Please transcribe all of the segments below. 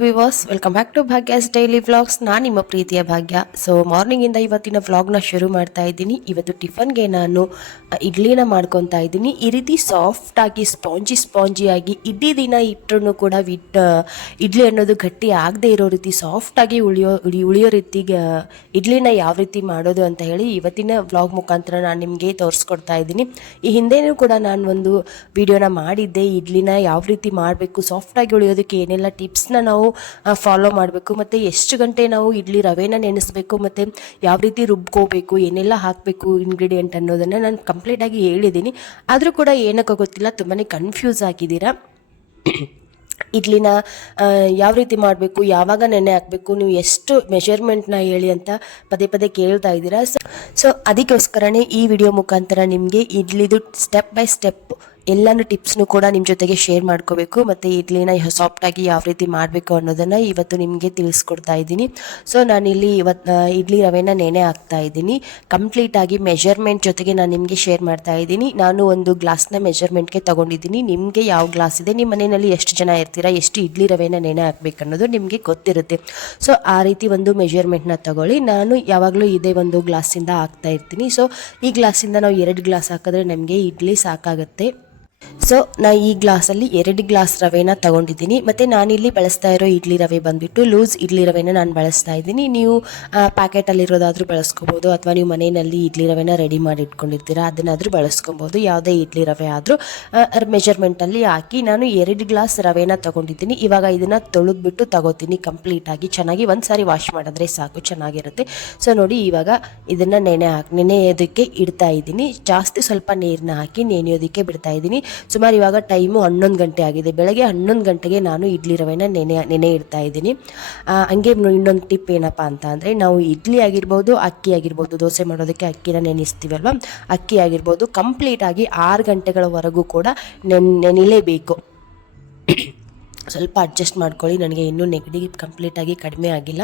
Viewers welcome back to Bhagya's daily vlogs ನಾನು ನಿಮ್ಮ ಪ್ರೀತಿಯ ಭಾಗ್ಯ. ಸೊ ಮಾರ್ನಿಂಗಿಂದ ಇವತ್ತಿನ ವ್ಲಾಗ್ನ ಶುರು ಮಾಡ್ತಾ ಇದ್ದೀನಿ. ಇವತ್ತು ಟಿಫನ್ಗೆ ನಾನು ಇಡ್ಲಿನ ಮಾಡ್ಕೊತಾ ಇದ್ದೀನಿ. ಈ ರೀತಿ ಸಾಫ್ಟಾಗಿ ಸ್ಪಾಂಜಿ ಸ್ಪಾಂಜಿ ಆಗಿ, ಇಡೀ ದಿನ ಇಟ್ಟರೂ ಕೂಡ ವಿಟ್ ಇಡ್ಲಿ ಅನ್ನೋದು ಗಟ್ಟಿ ಆಗದೆ ಇರೋ ರೀತಿ ಸಾಫ್ಟಾಗಿ ಉಳಿಯೋ, ಉಳಿ- ಉಳಿಯೋ ರೀತಿ ಇಡ್ಲಿನ ಯಾವ ರೀತಿ ಮಾಡೋದು ಅಂತ ಹೇಳಿ ಇವತ್ತಿನ ವ್ಲಾಗ್ ಮುಖಾಂತರ ನಾನು ನಿಮಗೆ ತೋರಿಸ್ಕೊಡ್ತಾ ಇದ್ದೀನಿ. ಈ ಹಿಂದೆನೂ ಕೂಡ ನಾನು ಒಂದು ವಿಡಿಯೋನ ಮಾಡಿದ್ದೆ. ಇಡ್ಲಿನ ಯಾವ ರೀತಿ ಮಾಡಬೇಕು ಸಾಫ್ಟಾಗಿ ಉಳಿಯೋದಕ್ಕೆ ಏನೆಲ್ಲ ಟಿಪ್ಸ್ನ ನಾವು ಫಾಲೋ ಮಾಡಬೇಕು. ಮತ್ತು ಎಷ್ಟು ಗಂಟೆ ನಾವು ಇಡ್ಲಿ ರವೆನ ನೆನೆಸ್ಬೇಕು, ಮತ್ತು ಯಾವ ರೀತಿ ರುಬ್ಕೋಬೇಕು, ಏನೆಲ್ಲ ಹಾಕಬೇಕು ಇಂಗ್ರೀಡಿಯೆಂಟ್ ಅನ್ನೋದನ್ನು ನಾನು ಕಂಪ್ಲೀಟಾಗಿ ಹೇಳಿದ್ದೀನಿ ಆದರೂ ಕೂಡ ಏನಕ್ಕೆ ಗೊತ್ತಿಲ್ಲ ತುಂಬಾ ಕನ್ಫ್ಯೂಸ್ ಆಗಿದ್ದೀರಾ? ಇಡ್ಲಿನ ಯಾವ ರೀತಿ ಮಾಡಬೇಕು, ಯಾವಾಗ ನೆನೆ ಹಾಕಬೇಕು, ನೀವು ಎಷ್ಟು ಮೆಷರ್ಮೆಂಟ್ನ ಹೇಳಿ ಅಂತ ಪದೇ ಪದೇ ಕೇಳ್ತಾ ಇದ್ದೀರಾ? ಸೊ ಸೊ ಅದಕ್ಕೋಸ್ಕರನೇ ಈ ವಿಡಿಯೋ ಮುಖಾಂತರ ನಿಮಗೆ ಇಡ್ಲಿದು ಸ್ಟೆಪ್ ಬೈ ಸ್ಟೆಪ್ ಎಲ್ಲನೂ ಟಿಪ್ಸ್ನು ಕೂಡ ನಿಮ್ಮ ಜೊತೆಗೆ ಶೇರ್ ಮಾಡ್ಕೋಬೇಕು. ಮತ್ತು ಇಡ್ಲಿನ ಸಾಫ್ಟಾಗಿ ಯಾವ ರೀತಿ ಮಾಡಬೇಕು ಅನ್ನೋದನ್ನು ಇವತ್ತು ನಿಮಗೆ ತಿಳಿಸ್ಕೊಡ್ತಾ ಇದ್ದೀನಿ. ಸೊ ನಾನಿಲ್ಲಿ ಇವತ್ತು ಇಡ್ಲಿ ರವೆನ ನೆನೆ ಹಾಕ್ತಾ ಇದ್ದೀನಿ. ಕಂಪ್ಲೀಟಾಗಿ ಮೆಜರ್ಮೆಂಟ್ ಜೊತೆಗೆ ನಾನು ನಿಮಗೆ ಶೇರ್ ಮಾಡ್ತಾ ಇದ್ದೀನಿ. ನಾನು ಒಂದು ಗ್ಲಾಸ್ನ ಮೆಷರ್ಮೆಂಟ್ಗೆ ತಗೊಂಡಿದ್ದೀನಿ. ನಿಮಗೆ ಯಾವ ಗ್ಲಾಸ್ ಇದೆ ನಿಮ್ಮ ಮನೆಯಲ್ಲಿ ಎಷ್ಟು ಜನ ಇರ್ತೀರಾ, ಎಷ್ಟು ಇಡ್ಲಿ ರವೆನ ನೆನೆ ಹಾಕ್ಬೇಕು ಅನ್ನೋದು ನಿಮಗೆ ಗೊತ್ತಿರುತ್ತೆ. ಸೊ ಆ ರೀತಿ ಒಂದು ಮೆಜರ್ಮೆಂಟ್ನ ತಗೊಳ್ಳಿ. ನಾನು ಯಾವಾಗಲೂ ಇದೇ ಒಂದು ಗ್ಲಾಸಿಂದ ಹಾಕ್ತಾ ಇರ್ತೀನಿ. ಸೊ ಈ ಗ್ಲಾಸಿಂದ ನಾವು ಎರಡು ಗ್ಲಾಸ್ ಹಾಕಿದ್ರೆ ನಮಗೆ ಇಡ್ಲಿ ಸಾಕಾಗುತ್ತೆ. ಸೊ ನಾ ಈ ಗ್ಲಾಸಲ್ಲಿ ಎರಡು ಗ್ಲಾಸ್ ರವೆನ ತಗೊಂಡಿದ್ದೀನಿ. ಮತ್ತು ನಾನಿಲ್ಲಿ ಬಳಸ್ತಾ ಇರೋ ಇಡ್ಲಿ ರವೆ ಬಂದುಬಿಟ್ಟು ಲೂಸ್ ಇಡ್ಲಿ ರವೆನ ನಾನು ಬಳಸ್ತಾ ಇದ್ದೀನಿ. ನೀವು ಪ್ಯಾಕೆಟಲ್ಲಿರೋದಾದರೂ ಬಳಸ್ಕೊಬೋದು, ಅಥವಾ ನೀವು ಮನೆಯಲ್ಲಿ ಇಡ್ಲಿ ರವೆನ ರೆಡಿ ಮಾಡಿ ಇಟ್ಕೊಂಡಿರ್ತೀರಾ, ಅದನ್ನಾದರೂ ಬಳಸ್ಕೊಬೋದು. ಯಾವುದೇ ಇಡ್ಲಿ ರವೆ ಆದರೂ ಮೆಜರ್ಮೆಂಟಲ್ಲಿ ಹಾಕಿ ನಾನು ಎರಡು ಗ್ಲಾಸ್ ರವೆನ ತಗೊಂಡಿದ್ದೀನಿ. ಇವಾಗ ಇದನ್ನು ತೊಳೆದ್ಬಿಟ್ಟು ತಗೋತೀನಿ ಕಂಪ್ಲೀಟಾಗಿ. ಚೆನ್ನಾಗಿ ಒಂದು ಸಾರಿ ವಾಶ್ ಮಾಡಿದ್ರೆ ಸಾಕು, ಚೆನ್ನಾಗಿರುತ್ತೆ. ಸೊ ನೋಡಿ ಇವಾಗ ಇದನ್ನು ನೆನೆ ಹಾಕಿ, ನೆನೆಯೋದಕ್ಕೆ ಇಡ್ತಾ ಇದ್ದೀನಿ. ಜಾಸ್ತಿ ಸ್ವಲ್ಪ ನೀರನ್ನ ಹಾಕಿ ನೆನೆಯೋದಕ್ಕೆ ಬಿಡ್ತಾ ಇದ್ದೀನಿ. ಸುಮಾರು ಇವಾಗ ಟೈಮು ಹನ್ನೊಂದು ಗಂಟೆ ಆಗಿದೆ. ಬೆಳಗ್ಗೆ ಹನ್ನೊಂದು ಗಂಟೆಗೆ ನಾನು ಇಡ್ಲಿ ರವೆನ ನೆನೆ ನೆನೆ ಇಡ್ತಾ ಇದ್ದೀನಿ. ಹಂಗೆ ಇನ್ನೊಂದು ಟಿಪ್ ಏನಪ್ಪ ಅಂತ ಅಂದರೆ ನಾವು ಇಡ್ಲಿ ಆಗಿರ್ಬೋದು, ಅಕ್ಕಿ ಆಗಿರ್ಬೋದು, ದೋಸೆ ಮಾಡೋದಕ್ಕೆ ಅಕ್ಕಿನ ನೆನೆಸ್ತೀವಲ್ವ? ಅಕ್ಕಿ ಆಗಿರ್ಬೋದು ಕಂಪ್ಲೀಟಾಗಿ ಆರು ಗಂಟೆಗಳವರೆಗೂ ಕೂಡ ನೆನ್, ನೆನಿಲೇಬೇಕು. ಸ್ವಲ್ಪ ಅಡ್ಜಸ್ಟ್ ಮಾಡ್ಕೊಳ್ಳಿ. ನನಗೆ ಇನ್ನೂ ನೆಗಡಿ ಕಂಪ್ಲೀಟಾಗಿ ಕಡಿಮೆ ಆಗಿಲ್ಲ.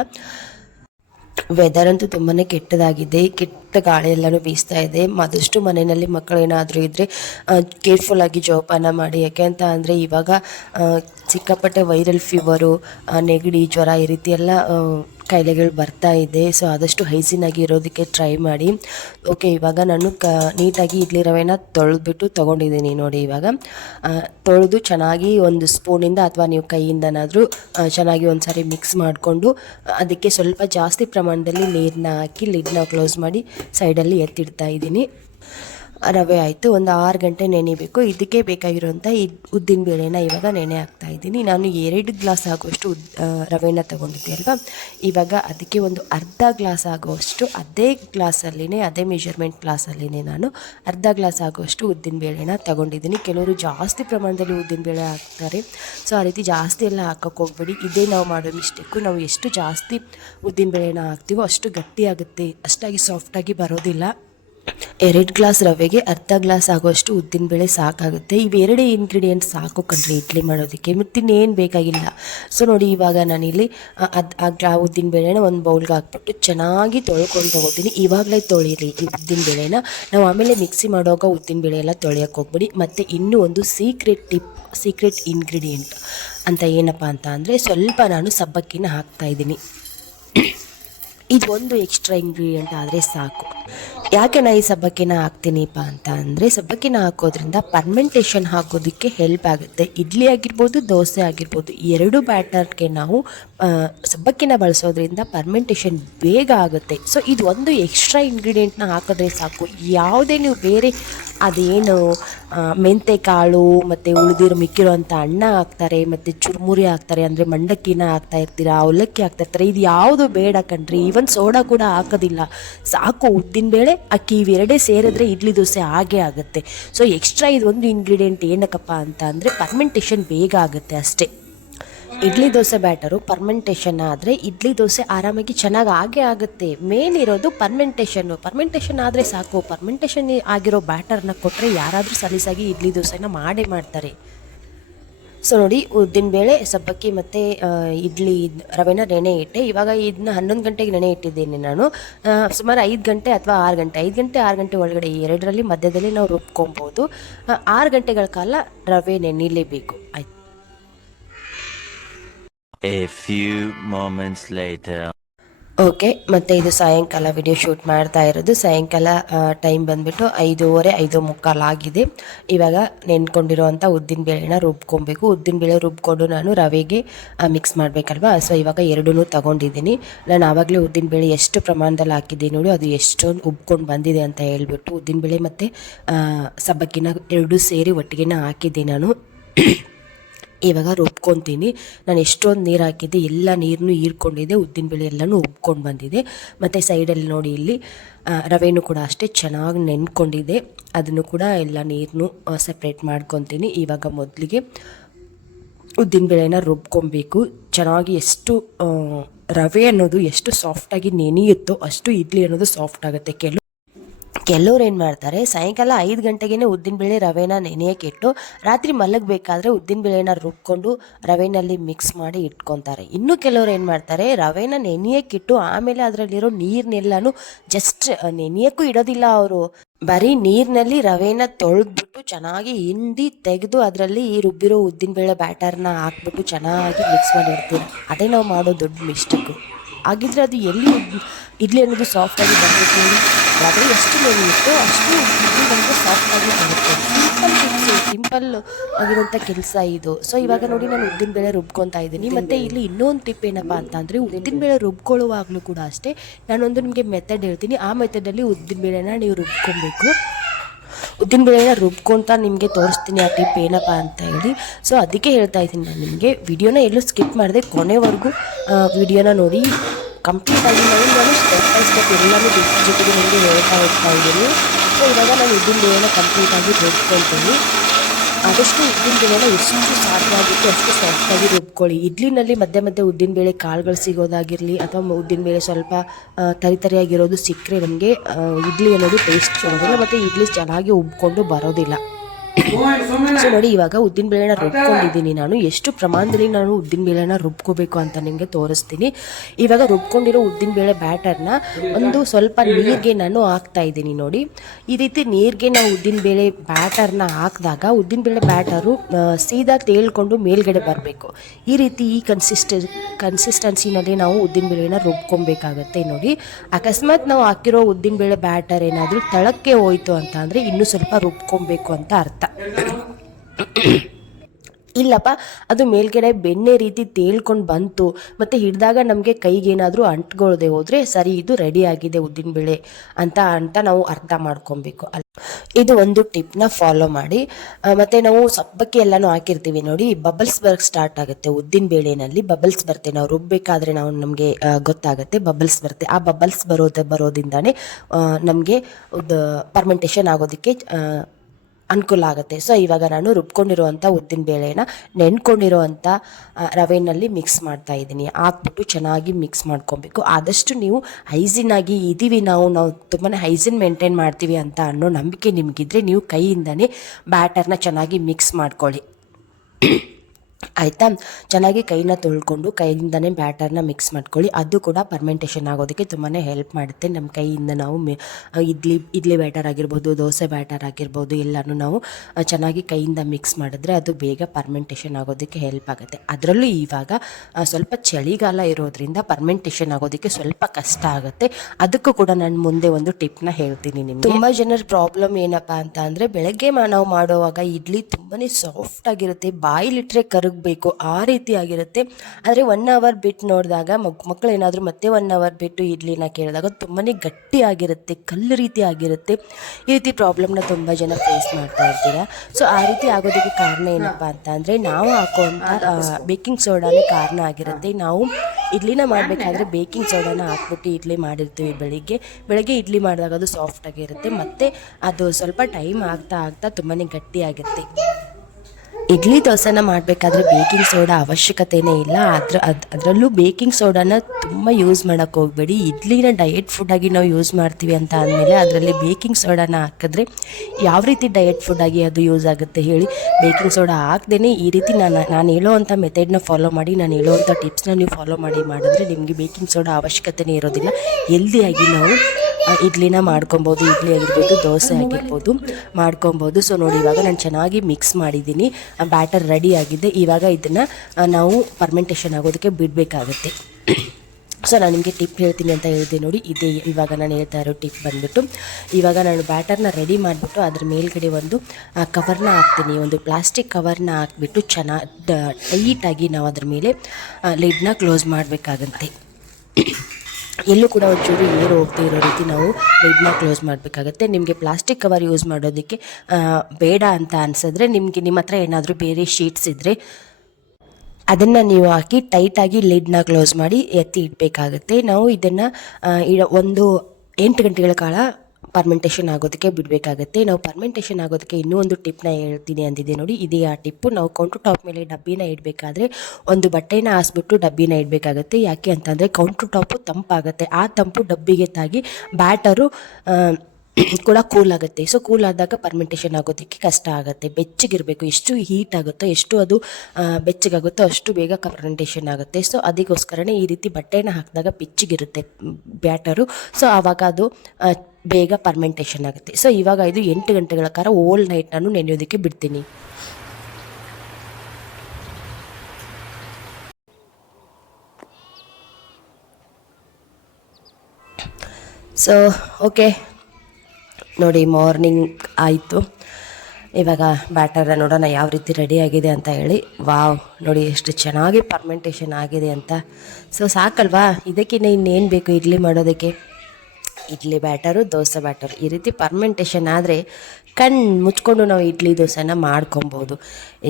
ವೆದರ್ ಅಂತೂ ತುಂಬಾ ಕೆಟ್ಟದಾಗಿದೆ. ಕೆಟ್ಟ ಗಾಳಿ ಎಲ್ಲನೂ ಬೀಸ್ತಾ ಇದೆ. ಆದಷ್ಟು ಮನೆಯಲ್ಲಿ ಮಕ್ಕಳು ಏನಾದರೂ ಇದ್ದರೆ ಕೇರ್ಫುಲ್ ಆಗಿ ಜೋಪಾನ ಮಾಡಿ. ಯಾಕೆ ಅಂತ ಅಂದರೆ, ಇವಾಗ ಸಿಕ್ಕಾಪಟ್ಟೆ ವೈರಲ್ ಫೀವರು ನೆಗಡಿ, ಜ್ವರ ಈ ರೀತಿ ಎಲ್ಲ ಕಾಯಿಲೆಗಳು ಬರ್ತಾ ಇದೆ. ಸೊ ಆದಷ್ಟು ಹೈಸೀನ್ ಆಗಿ ಇರೋದಕ್ಕೆ ಟ್ರೈ ಮಾಡಿ. ಓಕೆ ಇವಾಗ ನಾನು ಕ, ನೀಟಾಗಿ ಇಡ್ಲಿ ರವೆನ ತೊಳೆದ್ಬಿಟ್ಟು ತೊಗೊಂಡಿದ್ದೀನಿ ನೋಡಿ ಇವಾಗ. ತೊಳೆದು ಚೆನ್ನಾಗಿ ಒಂದು ಸ್ಪೂನಿಂದ ಅಥವಾ ನೀವು ಕೈಯಿಂದನಾದರೂ ಚೆನ್ನಾಗಿ ಒಂದು ಸಾರಿ ಮಿಕ್ಸ್ ಮಾಡಿಕೊಂಡು, ಅದಕ್ಕೆ ಸ್ವಲ್ಪ ಜಾಸ್ತಿ ಪ್ರಮಾಣದಲ್ಲಿ ನೀರನ್ನ ಹಾಕಿ ಲಿಡ್ನ ಕ್ಲೋಸ್ ಮಾಡಿ ಸೈಡಲ್ಲಿ ಎತ್ತಿಡ್ತಾ ಇದ್ದೀನಿ. ರವೆ ಆಯಿತು. ಒಂದು ಆರು ಗಂಟೆ ನೆನೆಬೇಕು. ಇದಕ್ಕೆ ಬೇಕಾಗಿರುವಂಥ ಈ ಉದ್ದಿನ ಬೇಳೆನ ಇವಾಗ ನೆನೆ ಹಾಕ್ತಾ ಇದ್ದೀನಿ. ನಾನು ಎರಡು ಗ್ಲಾಸ್ ಆಗುವಷ್ಟು ಉದ್ ರವೆನ ತೊಗೊಂಡಿದ್ದೆ ಅಲ್ವಾ? ಇವಾಗ ಅದಕ್ಕೆ ಒಂದು ಅರ್ಧ ಗ್ಲಾಸ್ ಆಗುವಷ್ಟು ಅದೇ ಗ್ಲಾಸಲ್ಲಿನೇ, ಅದೇ ಮೆಷರ್ಮೆಂಟ್ ಗ್ಲಾಸಲ್ಲಿನೇ ನಾನು ಅರ್ಧ ಗ್ಲಾಸ್ ಆಗುವಷ್ಟು ಉದ್ದಿನ ಬೇಳೆನ ತಗೊಂಡಿದ್ದೀನಿ. ಕೆಲವರು ಜಾಸ್ತಿ ಪ್ರಮಾಣದಲ್ಲಿ ಉದ್ದಿನ ಬೇಳೆ ಹಾಕ್ತಾರೆ. ಸೊ, ಆ ರೀತಿ ಜಾಸ್ತಿ ಎಲ್ಲ ಹಾಕೋಕೆ ಹೋಗ್ಬೇಡಿ. ಇದೇ ನಾವು ಮಾಡೋ ಮಿಸ್ಟೇಕು. ನಾವು ಎಷ್ಟು ಜಾಸ್ತಿ ಉದ್ದಿನ ಬೇಳೆನ ಹಾಕ್ತೀವೋ ಅಷ್ಟು ಗಟ್ಟಿಯಾಗುತ್ತೆ. ಅಷ್ಟಾಗಿ ಸಾಫ್ಟಾಗಿ ಬರೋದಿಲ್ಲ. ಎರಡು ಗ್ಲಾಸ್ ರವೆಗೆ ಅರ್ಧ ಗ್ಲಾಸ್ ಆಗುವಷ್ಟು ಉದ್ದಿನಬೇಳೆ ಸಾಕಾಗುತ್ತೆ. ಇವೆರಡೇ ಇಂಗ್ರೀಡಿಯೆಂಟ್ಸ್ ಸಾಕು ಕಣ್ರಿ ಇಡ್ಲಿ ಮಾಡೋದಕ್ಕೆ. ಮತ್ತು ಇನ್ನೇನು ಬೇಕಾಗಿಲ್ಲ. ಸೊ ನೋಡಿ ಇವಾಗ ನಾನಿಲ್ಲಿ ಅದು, ಆ ಗ್ಲಾ ಉದ್ದಿನಬೇಳೆನ ಒಂದು ಬೌಲ್ಗೆ ಹಾಕ್ಬಿಟ್ಟು ಚೆನ್ನಾಗಿ ತೊಳ್ಕೊಂಡು ತೊಗೋತೀನಿ. ಇವಾಗಲೇ ತೊಳಿರಿ ಈ ಉದ್ದಿನಬೇಳೆನ ನಾವು ಆಮೇಲೆ ಮಿಕ್ಸಿ ಮಾಡುವಾಗ ಉದ್ದಿನಬೇಳೆ ಎಲ್ಲ ತೊಳೆಯೋಕೆ ಹೋಗ್ಬಿಡಿ. ಮತ್ತು ಇನ್ನೂ ಒಂದು ಸೀಕ್ರೆಟ್ ಟಿಪ್ ಸೀಕ್ರೆಟ್ ಇಂಗ್ರೀಡಿಯೆಂಟ್ ಅಂತ ಏನಪ್ಪ ಅಂತ ಅಂದರೆ ಸ್ವಲ್ಪ ನಾನು ಸಬ್ಬಕ್ಕಿನ ಹಾಕ್ತಾ ಇದ್ದೀನಿ. ಇದು ಒಂದು ಎಕ್ಸ್ಟ್ರಾ ಇಂಗ್ರೀಡಿಯೆಂಟ್ ಆದರೆ ಸಾಕು. ಯಾಕೆ ನಾ ಈ ಸಬ್ಬಕ್ಕಿನ ಹಾಕ್ತೀನಿಪ್ಪ ಅಂತ ಅಂದರೆ ಸಬ್ಬಕ್ಕಿನ ಹಾಕೋದ್ರಿಂದ ಪರ್ಮೆಂಟೇಷನ್ ಹಾಕೋದಕ್ಕೆ ಹೆಲ್ಪ್ ಆಗುತ್ತೆ. ಇಡ್ಲಿ ಆಗಿರ್ಬೋದು, ದೋಸೆ ಆಗಿರ್ಬೋದು ಎರಡು ಬ್ಯಾಟರ್ಗೆ ನಾವು ಸಬ್ಬಕ್ಕಿನ ಬಳಸೋದ್ರಿಂದ ಪರ್ಮೆಂಟೇಷನ್ ಬೇಗ ಆಗುತ್ತೆ. ಸೊ ಇದು ಒಂದು ಎಕ್ಸ್ಟ್ರಾ ಇಂಗ್ರೀಡಿಯೆಂಟ್ನ ಹಾಕಿದ್ರೆ ಸಾಕು. ಯಾವುದೇ ನೀವು ಬೇರೆ ಅದೇನು ಮೆಂತೆ ಕಾಳು ಮತ್ತು ಉಳಿದಿರೋ ಮಿಕ್ಕಿರೋಂಥ ಅನ್ನ ಹಾಕ್ತಾರೆ, ಮತ್ತು ಚುರುಮುರಿ ಹಾಕ್ತಾರೆ, ಅಂದರೆ ಮಂಡಕ್ಕಿನ ಹಾಕ್ತಾ ಇರ್ತೀರಾ, ಅವಲಕ್ಕಿ ಹಾಕ್ತಾ ಇರ್ತಾರೆ, ಇದು ಯಾವುದು ಬೇಡ ಕಣ್ರಿ. ಈವನ್ ಸೋಡಾ ಕೂಡ ಹಾಕೋದಿಲ್ಲ. ಸಾಕು ಉದ್ದಿನಬೇಳೆ ಅಕ್ಕಿ ಇವೆರಡೇ ಸೇರಿದ್ರೆ ಇಡ್ಲಿ ದೋಸೆ ಹಾಗೆ ಆಗುತ್ತೆ. ಸೊ ಎಕ್ಸ್ಟ್ರಾ ಇದೊಂದು ಇಂಗ್ರೀಡಿಯೆಂಟ್ ಏನಕ್ಕಪ್ಪ ಅಂತ ಅಂದರೆ ಪರ್ಮೆಂಟೇಷನ್ ಬೇಗ ಆಗುತ್ತೆ ಅಷ್ಟೇ. ಇಡ್ಲಿ ದೋಸೆ ಬ್ಯಾಟರು ಪರ್ಮೆಂಟೇಷನ್ ಆದರೆ ಇಡ್ಲಿ ದೋಸೆ ಆರಾಮಾಗಿ ಚೆನ್ನಾಗಿ ಆಗೇ ಆಗುತ್ತೆ. ಮೇನ್ ಇರೋದು ಪರ್ಮೆಂಟೇಷನ್ನು ಪರ್ಮೆಂಟೇಷನ್ ಆದರೆ ಸಾಕು. ಪರ್ಮೆಂಟೇಷನ್ ಆಗಿರೋ ಬ್ಯಾಟರ್ನ ಕೊಟ್ಟರೆ ಯಾರಾದರೂ ಸಲೀಸಾಗಿ ಇಡ್ಲಿ ದೋಸೆನ ಮಾಡೇ ಮಾಡ್ತಾರೆ. ಸೊ ನೋಡಿ, ಉದ್ದಿನ ಬೇಳೆ, ಸಬ್ಬಕ್ಕಿ ಮತ್ತು ಇಡ್ಲಿ, ರವೆನ ನೆನೆ ಇಟ್ಟೆ. ಇವಾಗ ಇದನ್ನ ಹನ್ನೊಂದು ಗಂಟೆಗೆ ನೆನೆ ಇಟ್ಟಿದ್ದೀನಿ ನಾನು. ಸುಮಾರು ಐದು ಗಂಟೆ ಅಥವಾ ಆರು ಗಂಟೆ. ಐದು ಗಂಟೆ, ಆರು ಗಂಟೆ ಒಳಗಡೆ ಎರಡರಲ್ಲಿ ಮಧ್ಯದಲ್ಲಿ ನಾವು ರುಬ್ಕೊಬೋದು. ಆರು ಗಂಟೆಗಳ ಕಾಲ ರವೆ ನೆನಿಲೇಬೇಕು. ಆಯ್ತು. A few moments later. Okay, ಮತ್ತು ಇದು ಸಾಯಂಕಾಲ ವಿಡಿಯೋ ಶೂಟ್ ಮಾಡ್ತಾ ಇರೋದು. ಸಾಯಂಕಾಲ ಟೈಮ್ ಬಂದ್ಬಿಟ್ಟು ಐದೂವರೆ, ಐದು ಮುಕ್ಕಾಲು ಆಗಿದೆ. ಇವಾಗ ನೆನ್ಕೊಂಡಿರೋವಂಥ ಉದ್ದಿನ ಬೇಳೆನ ರುಬ್ಕೊಬೇಕು. ಉದ್ದಿನ ಬೇಳೆ ರುಬ್ಕೊಂಡು ನಾನು ರವೆಗೆ ಮಿಕ್ಸ್ ಮಾಡಬೇಕಲ್ವಾ? ಸೊ ಇವಾಗ ಎರಡೂ ತಗೊಂಡಿದ್ದೀನಿ. ನಾನು ಆವಾಗಲೇ ಉದ್ದಿನ ಬೇಳೆ ಎಷ್ಟು ಪ್ರಮಾಣದಲ್ಲಿ ಹಾಕಿದ್ದೀನಿ ನೋಡಿ, ಅದು ಎಷ್ಟೊಂದು ಉಬ್ಕೊಂಡು ಬಂದಿದೆ ಅಂತ ಹೇಳ್ಬಿಟ್ಟು ಉದ್ದಿನ ಬೇಳೆ ಮತ್ತು ಸಬ್ಬಕ್ಕಿನ ಎರಡೂ ಸೇರಿ ಒಟ್ಟಿಗೆನ ಹಾಕಿದ್ದೀನಿ ನಾನು. ಇವಾಗ ರುಬ್ಕೊತೀನಿ. ನಾನು ಎಷ್ಟೊಂದು ನೀರು ಹಾಕಿದ್ದೆ, ಎಲ್ಲ ನೀರನ್ನು ಹೀರ್ಕೊಂಡಿದ್ದೆ ಉದ್ದಿನಬೇಳೆ ಎಲ್ಲನೂ ಉಬ್ಕೊಂಡು ಬಂದಿದೆ ಮತ್ತು ಸೈಡಲ್ಲಿ ನೋಡಿ ಇಲ್ಲಿ ರವೆನೂ ಕೂಡ ಅಷ್ಟೇ ಚೆನ್ನಾಗಿ ನೆನ್ಕೊಂಡಿದೆ ಅದನ್ನು ಕೂಡ ಎಲ್ಲ ನೀರನ್ನು ಸಪ್ರೇಟ್ ಮಾಡ್ಕೊತೀನಿ. ಇವಾಗ ಮೊದಲಿಗೆ ಉದ್ದಿನಬೇಳೆನ ರುಬ್ಕೊಬೇಕು. ಚೆನ್ನಾಗಿ ಎಷ್ಟು ರವೆ ಅನ್ನೋದು ಎಷ್ಟು ಸಾಫ್ಟಾಗಿ ನೆನೆಯುತ್ತೋ ಅಷ್ಟು ಇಡ್ಲಿ ಅನ್ನೋದು ಸಾಫ್ಟ್ ಆಗುತ್ತೆ. ಕೆಲವು ಕೆಲವ್ರು ಏನು ಮಾಡ್ತಾರೆ, ಸಾಯಂಕಾಲ ಐದು ಗಂಟೆಗೆ ಉದ್ದಿನಬೇಳೆ ರವೆನ ನೆನೆಯೋಕೆ ಇಟ್ಟು ರಾತ್ರಿ ಮಲಗಬೇಕಾದ್ರೆ ಉದ್ದಿನಬೇಳೆನ ರುಬ್ಕೊಂಡು ರವೆನಲ್ಲಿ ಮಿಕ್ಸ್ ಮಾಡಿ ಇಟ್ಕೊತಾರೆ. ಇನ್ನು ಕೆಲವ್ರು ಏನು ಮಾಡ್ತಾರೆ, ರವೆನ ನೆನೆಯೋಕ್ಕಿಟ್ಟು ಆಮೇಲೆ ಅದರಲ್ಲಿರೋ ನೀರನ್ನೆಲ್ಲನೂ ಜಸ್ಟ್ ನೆನೆಯೋಕ್ಕೂ ಇಡೋದಿಲ್ಲ ಅವರು. ಬರೀ ನೀರಿನಲ್ಲಿ ರವೆನ ತೊಳೆದ್ಬಿಟ್ಟು ಚೆನ್ನಾಗಿ ಹಿಂಡಿ ತೆಗೆದು ಅದರಲ್ಲಿ ಈ ರುಬ್ಬಿರೋ ಉದ್ದಿನಬೇಳೆ ಬ್ಯಾಟರ್ನ ಹಾಕ್ಬಿಟ್ಟು ಚೆನ್ನಾಗಿ ಮಿಕ್ಸ್ ಮಾಡಿರ್ತೀವಿ ಅದೇ ನಾವು ಮಾಡೋ ದೊಡ್ಡ ಮಿಸ್ಟೇಕು ಹಾಗಿದ್ರೆ ಅದು ಎಲ್ಲಿ ಇಡ್- ಇಡ್ಲಿ ಅನ್ನೋದು ಸಾಫ್ಟಾಗಿ ಬರಬೇಕು ರವೆ ಎಷ್ಟು ನೆನೆಯುತ್ತೋ ಅಷ್ಟು ಇಡ್ಲಿ ನಮಗೆ ಸಾಫ್ಟಾಗಿ ಬರುತ್ತೆ. ಸಿಂಪಲ್ ಟಿಪ್ಸು ಸಿಂಪಲ್ ಆಗಿರೋಂಥ ಕೆಲಸ ಇದು. ಸೊ ಇವಾಗ ನೋಡಿ ನಾನು ಉದ್ದಿನ ಬೇಳೆ ರುಬ್ಕೊತಾ ಇದ್ದೀನಿ. ಮತ್ತು ಇಲ್ಲಿ ಇನ್ನೊಂದು ಟಿಪ್ ಏನಪ್ಪ ಅಂತಂದರೆ ಉದ್ದಿನ ಬೇಳೆ. ರುಬ್ಕೊಳ್ಳುವಾಗಲೂ ಕೂಡ ಅಷ್ಟೇ ನಾನೊಂದು ನಿಮಗೆ ಮೆಥಡ್ ಹೇಳ್ತೀನಿ. ಆ ಮೆಥಡಲ್ಲಿ ಉದ್ದಿನ ಬೇಳೆನ ನೀವು ರುಬ್ಕೊಬೇಕು. ಉದ್ದಿನ ಬೇಳೆನ ರುಬ್ಕೊತಾ ನಿಮಗೆ ತೋರಿಸ್ತೀನಿ ಆ ಟಿಪ್ ಏನಪ್ಪ ಅಂತ ಹೇಳಿ. ಸೊ ಅದಕ್ಕೆ ಹೇಳ್ತಾ ಇದ್ದೀನಿ ನಾನು ನಿಮಗೆ. ವಿಡಿಯೋನ ಎಲ್ಲೂ ಸ್ಕಿಪ್ ಮಾಡಿದೆ ಕೊನೆವರೆಗೂ ವಿಡಿಯೋನ ನೋಡಿ. ಕಂಪ್ಲೀಟಾಗಿ ನಾನು ನಾನು ಸ್ಟೆಪ್ ಬೈ ಸ್ಟೆಪ್ ಎಲ್ಲನೂ ಜೊತೆ ಜೊತೆಗೆ ನಿಮಗೆ ಹೇಳ್ತಾ ಹೋಗ್ತಾ ಇದ್ದೀನಿ. ಸೊ, ಇವಾಗ ನಾನು ಉದ್ದಿನ ಬೇಳೆನ ಕಂಪ್ಲೀಟಾಗಿ ರುಬ್ಕೊಳ್ತೀನಿ. ಆದಷ್ಟು ಉದ್ದಿನ ಬೇಳೆನ ಎಷ್ಟು ಸಾಧ್ಯ ಅಷ್ಟು ಸಾಫ್ಟಾಗಿ ರುಬ್ಕೊಳ್ಳಿ. ಇಡ್ಲಿನಲ್ಲಿ ಮಧ್ಯೆ ಮಧ್ಯೆ ಉದ್ದಿನ ಬೇಳೆ ಕಾಳುಗಳು ಸಿಗೋದಾಗಿರಲಿ ಅಥವಾ ಉದ್ದಿನ ಬೇಳೆ ಸ್ವಲ್ಪ ತರಿತರಿಯಾಗಿರೋದು ತರಿ ತರಿಯಾಗಿರೋದು ಸಿಕ್ಕರೆ ನಮಗೆ ಇಡ್ಲಿ ಅನ್ನೋದು ಟೇಸ್ಟ್ ಚೆನ್ನಾಗಿಲ್ಲ. ಮತ್ತು ಇಡ್ಲಿ ಚೆನ್ನಾಗಿ ಉಬ್ಕೊಂಡು ಬರೋದಿಲ್ಲ. ಸೊ ನೋಡಿ ಇವಾಗ ಉದ್ದಿನ ಬೇಳೆನ ರುಬ್ಕೊಂಡಿದ್ದೀನಿ ನಾನು. ಎಷ್ಟು ಪ್ರಮಾಣದಲ್ಲಿ ನಾನು ಉದ್ದಿನ ಬೇಳೆನ ರುಬ್ಕೋಬೇಕು ಅಂತ ನಿಮಗೆ ತೋರಿಸ್ತೀನಿ. ಇವಾಗ ರುಬ್ಕೊಂಡಿರೋ ಉದ್ದಿನ ಬೇಳೆ ಬ್ಯಾಟರ್ನ ಒಂದು ಸ್ವಲ್ಪ ನೀರಿಗೆ ನಾನು ಹಾಕ್ತಾ ಇದ್ದೀನಿ ನೋಡಿ. ಈ ರೀತಿ ನೀರಿಗೆ ನಾವು ಉದ್ದಿನ ಬೇಳೆ ಬ್ಯಾಟರ್ನ ಹಾಕಿದಾಗ ಉದ್ದಿನ ಬೇಳೆ ಬ್ಯಾಟರು ಸೀದಾ ತೇಳ್ಕೊಂಡು ಮೇಲ್ಗಡೆ ಬರಬೇಕು. ಈ ರೀತಿ ಈ ಕನ್ಸಿಸ್ಟ ಕನ್ಸಿಸ್ಟೆನ್ಸಿನಲ್ಲಿ ನಾವು ಉದ್ದಿನ ಬೇಳೆನ ರುಬ್ಕೊಬೇಕಾಗತ್ತೆ ನೋಡಿ. ಅಕಸ್ಮಾತ್ ನಾವು ಹಾಕಿರೋ ಉದ್ದಿನ ಬೇಳೆ ಬ್ಯಾಟರ್ ಏನಾದರೂ ತಳಕ್ಕೆ ಹೋಯಿತು ಅಂತ ಅಂದರೆ ಇನ್ನೂ ಸ್ವಲ್ಪ ರುಬ್ಕೊಬೇಕು ಅಂತ ಅರ್ಥ. ಇಲ್ಲಪ್ಪ, ಅದು ಮೇಲ್ಗಡೆ ಬೆಣ್ಣೆ ರೀತಿ ತೇಳ್ಕೊಂಡು ಬಂತು. ಮತ್ತು ಹಿಡಿದಾಗ ನಮಗೆ ಕೈಗೇನಾದರೂ ಅಂಟ್ಕೊಳ್ಳದೆ ಹೋದರೆ ಸರಿ, ಇದು ರೆಡಿ ಆಗಿದೆ ಉದ್ದಿನಬೇಳೆ ಅಂತ ಅಂತ ನಾವು ಅರ್ಥ ಮಾಡ್ಕೊಬೇಕು. ಅಲ್ಲ, ಇದು ಒಂದು ಟಿಪ್ನ ಫಾಲೋ ಮಾಡಿ. ಮತ್ತು ನಾವು ಸಬ್ಬಕ್ಕಿ ಎಲ್ಲನೂ ಹಾಕಿರ್ತೀವಿ ನೋಡಿ ಬಬಲ್ಸ್ ಬರಕ್ಕೆ ಸ್ಟಾರ್ಟ್ ಆಗುತ್ತೆ ಉದ್ದಿನ ಬೇಳೆನಲ್ಲಿ. ಬಬಲ್ಸ್ ಬರುತ್ತೆ, ನಾವು ರುಬ್ಬಬೇಕಾದ್ರೆ ನಾವು ನಮಗೆ ಗೊತ್ತಾಗುತ್ತೆ ಬಬಲ್ಸ್ ಬರುತ್ತೆ. ಆ ಬಬಲ್ಸ್ ಬರೋದು, ಬರೋದಿಂದಾನೆ ನಮಗೆ ಪರ್ಮೆಂಟೇಷನ್ ಆಗೋದಕ್ಕೆ ಅನುಕೂಲ ಆಗುತ್ತೆ. ಸೊ ಇವಾಗ ನಾನು ರುಬ್ಕೊಂಡಿರುವಂಥ ಉದ್ದಿನ ಬೇಳೆನ ನೆನ್ಕೊಂಡಿರುವಂಥ ರವೆನಲ್ಲಿ ಮಿಕ್ಸ್ ಮಾಡ್ತಾ ಇದ್ದೀನಿ. ಹಾಕ್ಬಿಟ್ಟು ಚೆನ್ನಾಗಿ ಮಿಕ್ಸ್ ಮಾಡ್ಕೊಬೇಕು. ಆದಷ್ಟು ನೀವು ಹೈಜಿನಾಗಿ ಇದ್ದೀವಿ ನಾವು ನಾವು ತುಂಬಾ ಹೈಜಿನ್ ಮೇಂಟೈನ್ ಮಾಡ್ತೀವಿ ಅಂತ ಅನ್ನೋ ನಂಬಿಕೆ ನಿಮಗಿದ್ರೆ ನೀವು ಕೈಯಿಂದನೇ ಬ್ಯಾಟರ್ನ ಚೆನ್ನಾಗಿ ಮಿಕ್ಸ್ ಮಾಡ್ಕೊಳ್ಳಿ. ಆಯಿತಾ? ಚೆನ್ನಾಗಿ ಕೈನ ತೊಳ್ಕೊಂಡು ಕೈಯಿಂದನೇ ಬ್ಯಾಟರ್ನ ಮಿಕ್ಸ್ ಮಾಡ್ಕೊಳ್ಳಿ. ಅದು ಕೂಡ ಪರ್ಮೆಂಟೇಷನ್ ಆಗೋದಕ್ಕೆ ತುಂಬಾ ಹೆಲ್ಪ್ ಮಾಡುತ್ತೆ. ನಮ್ಮ ಕೈಯಿಂದ ನಾವು ಇಡ್ಲಿ ಇಡ್ಲಿ ಬ್ಯಾಟರ್ ಆಗಿರ್ಬೋದು, ದೋಸೆ ಬ್ಯಾಟರ್ ಆಗಿರ್ಬೋದು, ಎಲ್ಲನೂ ನಾವು ಚೆನ್ನಾಗಿ ಕೈಯಿಂದ ಮಿಕ್ಸ್ ಮಾಡಿದ್ರೆ ಅದು ಬೇಗ ಪರ್ಮೆಂಟೇಷನ್ ಆಗೋದಕ್ಕೆ ಹೆಲ್ಪ್ ಆಗುತ್ತೆ. ಅದರಲ್ಲೂ ಇವಾಗ ಸ್ವಲ್ಪ ಚಳಿಗಾಲ ಇರೋದ್ರಿಂದ ಪರ್ಮೆಂಟೇಷನ್ ಆಗೋದಕ್ಕೆ ಸ್ವಲ್ಪ ಕಷ್ಟ ಆಗುತ್ತೆ. ಅದಕ್ಕೂ ಕೂಡ ನಾನು ಮುಂದೆ ಒಂದು ಟಿಪ್ನ ಹೇಳ್ತೀನಿ ನಿಮ್ಗೆ. ತುಂಬ ಜನರ ಪ್ರಾಬ್ಲಮ್ ಏನಪ್ಪ ಅಂತ ಅಂದರೆ, ಬೆಳಗ್ಗೆ ನಾವು ಮಾಡುವಾಗ ಇಡ್ಲಿ ತುಂಬಾ ಸಾಫ್ಟ್ ಆಗಿರುತ್ತೆ. ಬಾಯಿಲಿಟ್ರೆ ಕರಗಬೇಕು ಆ ರೀತಿ ಆಗಿರುತ್ತೆ. ಆದರೆ ಒನ್ ಅವರ್ ಬಿಟ್ಟು ನೋಡಿದಾಗ ಮಕ್ ಮಕ್ಕಳು ಏನಾದರೂ ಮತ್ತೆ ಒನ್ ಅವರ್ ಬಿಟ್ಟು ಇಡ್ಲಿನ ಕೇಳಿದಾಗ ತುಂಬಾ ಗಟ್ಟಿಯಾಗಿರುತ್ತೆ ಕಲ್ಲು ರೀತಿ ಆಗಿರುತ್ತೆ. ಈ ರೀತಿ ಪ್ರಾಬ್ಲಮ್ನ ತುಂಬ ಜನ ಫೇಸ್ ಮಾಡ್ತಾ ಇರ್ತೀರ. ಸೊ ಆ ರೀತಿ ಆಗೋದಕ್ಕೆ ಕಾರಣ ಏನಪ್ಪ ಅಂತ ಅಂದರೆ ನಾವು ಹಾಕುವಂಥ ಬೇಕಿಂಗ್ ಸೋಡಾನೇ ಕಾರಣ ಆಗಿರುತ್ತೆ. ನಾವು ಇಡ್ಲಿನ ಮಾಡಬೇಕಾದ್ರೆ ಬೇಕಿಂಗ್ ಸೋಡಾನ ಹಾಕ್ಬಿಟ್ಟು ಇಡ್ಲಿ ಮಾಡಿರ್ತೀವಿ ಬೆಳಿಗ್ಗೆ. ಬೆಳಗ್ಗೆ ಇಡ್ಲಿ ಮಾಡಿದಾಗ ಅದು ಸಾಫ್ಟ್ ಆಗಿರುತ್ತೆ. ಮತ್ತು ಅದು ಸ್ವಲ್ಪ ಟೈಮ್ ಆಗ್ತಾ ಆಗ್ತಾ ತುಂಬಾ ಗಟ್ಟಿಯಾಗುತ್ತೆ ಇಡ್ಲಿ ದೋಸೆನ ಮಾಡಬೇಕಾದ್ರೆ ಬೇಕಿಂಗ್ ಸೋಡಾ ಅವಶ್ಯಕತೆನೇ ಇಲ್ಲ. ಅದ್ರ ಅದು ಅದರಲ್ಲೂ ಬೇಕಿಂಗ್ ಸೋಡಾನ ತುಂಬ ಯೂಸ್ ಮಾಡೋಕ್ಕೆ ಹೋಗಬೇಡಿ. ಇಡ್ಲಿನ ಡಯಟ್ ಫುಡ್ಡಾಗಿ ನಾವು ಯೂಸ್ ಮಾಡ್ತೀವಿ ಅಂತ ಅಂದಮೇಲೆ ಅದರಲ್ಲಿ ಬೇಕಿಂಗ್ ಸೋಡಾನ ಹಾಕಿದ್ರೆ ಯಾವ ರೀತಿ ಡಯಟ್ ಫುಡ್ಡಾಗಿ ಅದು ಯೂಸ್ ಆಗುತ್ತೆ ಹೇಳಿ ಬೇಕಿಂಗ್ ಸೋಡಾ ಹಾಕ್ದೇ ಈ ರೀತಿ ನಾನು ನಾನು ಹೇಳೋವಂಥ ಮೆಥಡ್ನ ಫಾಲೋ ಮಾಡಿ, ನಾನು ಹೇಳೋವಂಥ ಟಿಪ್ಸ್ನ ನೀವು ಫಾಲೋ ಮಾಡಿ ಮಾಡಿದ್ರೆ ನಿಮಗೆ ಬೇಕಿಂಗ್ ಸೋಡಾ ಅವಶ್ಯಕತೆನೇ ಇರೋದಿಲ್ಲ. ಹೆಲ್ದಿಯಾಗಿ ನಾವು ಇಡ್ಲಿನ ಮಾಡ್ಕೊಬೋದು. ಇಡ್ಲಿ ಆಗಿರ್ಬೋದು, ದೋಸೆ ಆಗಿರ್ಬೋದು ಮಾಡ್ಕೊಬೋದು. ಸೊ ನೋಡಿ ಇವಾಗ ನಾನು ಚೆನ್ನಾಗಿ ಮಿಕ್ಸ್ ಮಾಡಿದ್ದೀನಿ. ಬ್ಯಾಟರ್ ರೆಡಿ ಆಗಿದೆ ಇವಾಗ ಇದನ್ನು ನಾವು ಫರ್ಮೆಂಟೇಷನ್ ಆಗೋದಕ್ಕೆ ಬಿಡಬೇಕಾಗುತ್ತೆ. ಸೊ ನಾನು ನಿಮಗೆ ಟಿಪ್ ಹೇಳ್ತೀನಿ ಅಂತ ಹೇಳಿದೆ ನೋಡಿ. ಇದೇ ಇವಾಗ ನಾನು ಹೇಳ್ತಾ ಇರೋ ಟಿಪ್ ಬಂದ್ಬಿಟ್ಟು. ಇವಾಗ ನಾನು ಬ್ಯಾಟರ್ನ ರೆಡಿ ಮಾಡಿಬಿಟ್ಟು ಅದ್ರ ಮೇಲ್ಗಡೆ ಒಂದು ಕವರ್ನ ಹಾಕ್ತೀನಿ. ಒಂದು ಪ್ಲಾಸ್ಟಿಕ್ ಕವರ್ನ ಹಾಕ್ಬಿಟ್ಟು ಚೆನ್ನಾಗಿ ಟೈಟಾಗಿ ನಾವು ಅದ್ರ ಮೇಲೆ ಲಿಡ್ನ ಕ್ಲೋಸ್ ಮಾಡಬೇಕಾಗತ್ತೆ. ಎಲ್ಲೂ ಕೂಡ ಒಂಚೂರು ಏರು ಹೋಗ್ತಾ ಇರೋ ರೀತಿ ನಾವು ಲಿಡ್ನ ಕ್ಲೋಸ್ ಮಾಡಬೇಕಾಗತ್ತೆ. ನಿಮಗೆ ಪ್ಲಾಸ್ಟಿಕ್ ಕವರ್ ಯೂಸ್ ಮಾಡೋದಕ್ಕೆ ಬೇಡ ಅಂತ ಅನಿಸಿದ್ರೆ ನಿಮಗೆ ನಿಮ್ಮ ಹತ್ರ ಏನಾದರೂ ಬೇರೆ ಶೀಟ್ಸ್ ಇದ್ದರೆ ಅದನ್ನು ನೀವು ಹಾಕಿ ಟೈಟಾಗಿ ಲಿಡ್ನ ಕ್ಲೋಸ್ ಮಾಡಿ ಎತ್ತಿ ಇಡಬೇಕಾಗುತ್ತೆ. ನಾವು ಇದನ್ನು ಇಡ, ಒಂದು ಎಂಟು ಗಂಟೆಗಳ ಕಾಲ ಪರ್ಮೆಂಟೇಷನ್ ಆಗೋದಕ್ಕೆ ಬಿಡಬೇಕಾಗತ್ತೆ. ನಾವು ಪರ್ಮೆಂಟೇಷನ್ ಆಗೋದಕ್ಕೆ ಇನ್ನೂ ಒಂದು ಟಿಪ್ನ ಹೇಳ್ತೀನಿ ಅಂದಿದೆ ನೋಡಿ. ಇದೇ ಆ ಟಿಪ್ಪು ನಾವು ಕೌಂಟರ್ ಟಾಪ್ ಮೇಲೆ ಡಬ್ಬಿನ ಇಡಬೇಕಾದ್ರೆ ಒಂದು ಬಟ್ಟೆನ ಹಾಸ್ಬಿಟ್ಟು ಡಬ್ಬಿನ ಇಡಬೇಕಾಗತ್ತೆ. ಯಾಕೆ ಅಂತಂದರೆ ಕೌಂಟರ್ ಟಾಪು ತಂಪಾಗುತ್ತೆ. ಆ ತಂಪು ಡಬ್ಬಿಗೆ ತಾಗಿ ಬ್ಯಾಟರು ಕೂಡ ಕೂಲ್ ಆಗುತ್ತೆ. ಸೊ ಕೂಲ್ ಆದಾಗ ಪರ್ಮೆಂಟೇಷನ್ ಆಗೋದಕ್ಕೆ ಕಷ್ಟ ಆಗುತ್ತೆ. ಬೆಚ್ಚಗಿರಬೇಕು. ಎಷ್ಟು ಹೀಟ್ ಆಗುತ್ತೋ, ಎಷ್ಟು ಅದು ಬೆಚ್ಚಗಾಗುತ್ತೋ ಅಷ್ಟು ಬೇಗ ಪರ್ಮೆಂಟೇಷನ್ ಆಗುತ್ತೆ. ಸೊ ಅದಕ್ಕೋಸ್ಕರನೇ ಈ ರೀತಿ ಬಟ್ಟೆನ ಹಾಕಿದಾಗ ಬೆಚ್ಚಗಿರುತ್ತೆ ಬ್ಯಾಟರು. ಸೊ ಆವಾಗ ಅದು ಬೇಗ ಪರ್ಮೆಂಟೇಷನ್ ಆಗುತ್ತೆ. ಸೊ ಇವಾಗ ಇದು ಎಂಟು ಗಂಟೆಗಳ ಕಾಲ ಓಲ್ ನೈಟ್ ನಾನು ನೆನೆಯೋದಕ್ಕೆ ಬಿಡ್ತೀನಿ. ಸೊ ಓಕೆ ನೋಡಿ ಮಾರ್ನಿಂಗ್ ಆಯಿತು. ಇವಾಗ ಬ್ಯಾಟರ್ ನೋಡೋಣ ಯಾವ ರೀತಿ ರೆಡಿ ಆಗಿದೆ ಅಂತ ಹೇಳಿ. ವಾವ್ ನೋಡಿ ಎಷ್ಟು ಚೆನ್ನಾಗಿ ಪರ್ಮೆಂಟೇಷನ್ ಆಗಿದೆ ಅಂತ. ಸೊ ಸಾಕಲ್ವಾ? ಇದಕ್ಕಿಂತ ಇನ್ನೇನು ಬೇಕು? ಇಡ್ಲಿ ಮಾಡೋದಕ್ಕೆ? Idli batter, dosa batter. ಈ ರೀತಿ ಪರ್ಮೆಂಟೇಷನ್ ಆದರೆ ಕಣ್ಣು ಮುಚ್ಕೊಂಡು ನಾವು ಇಡ್ಲಿ ದೋಸೆನ ಮಾಡ್ಕೊಬೋದು.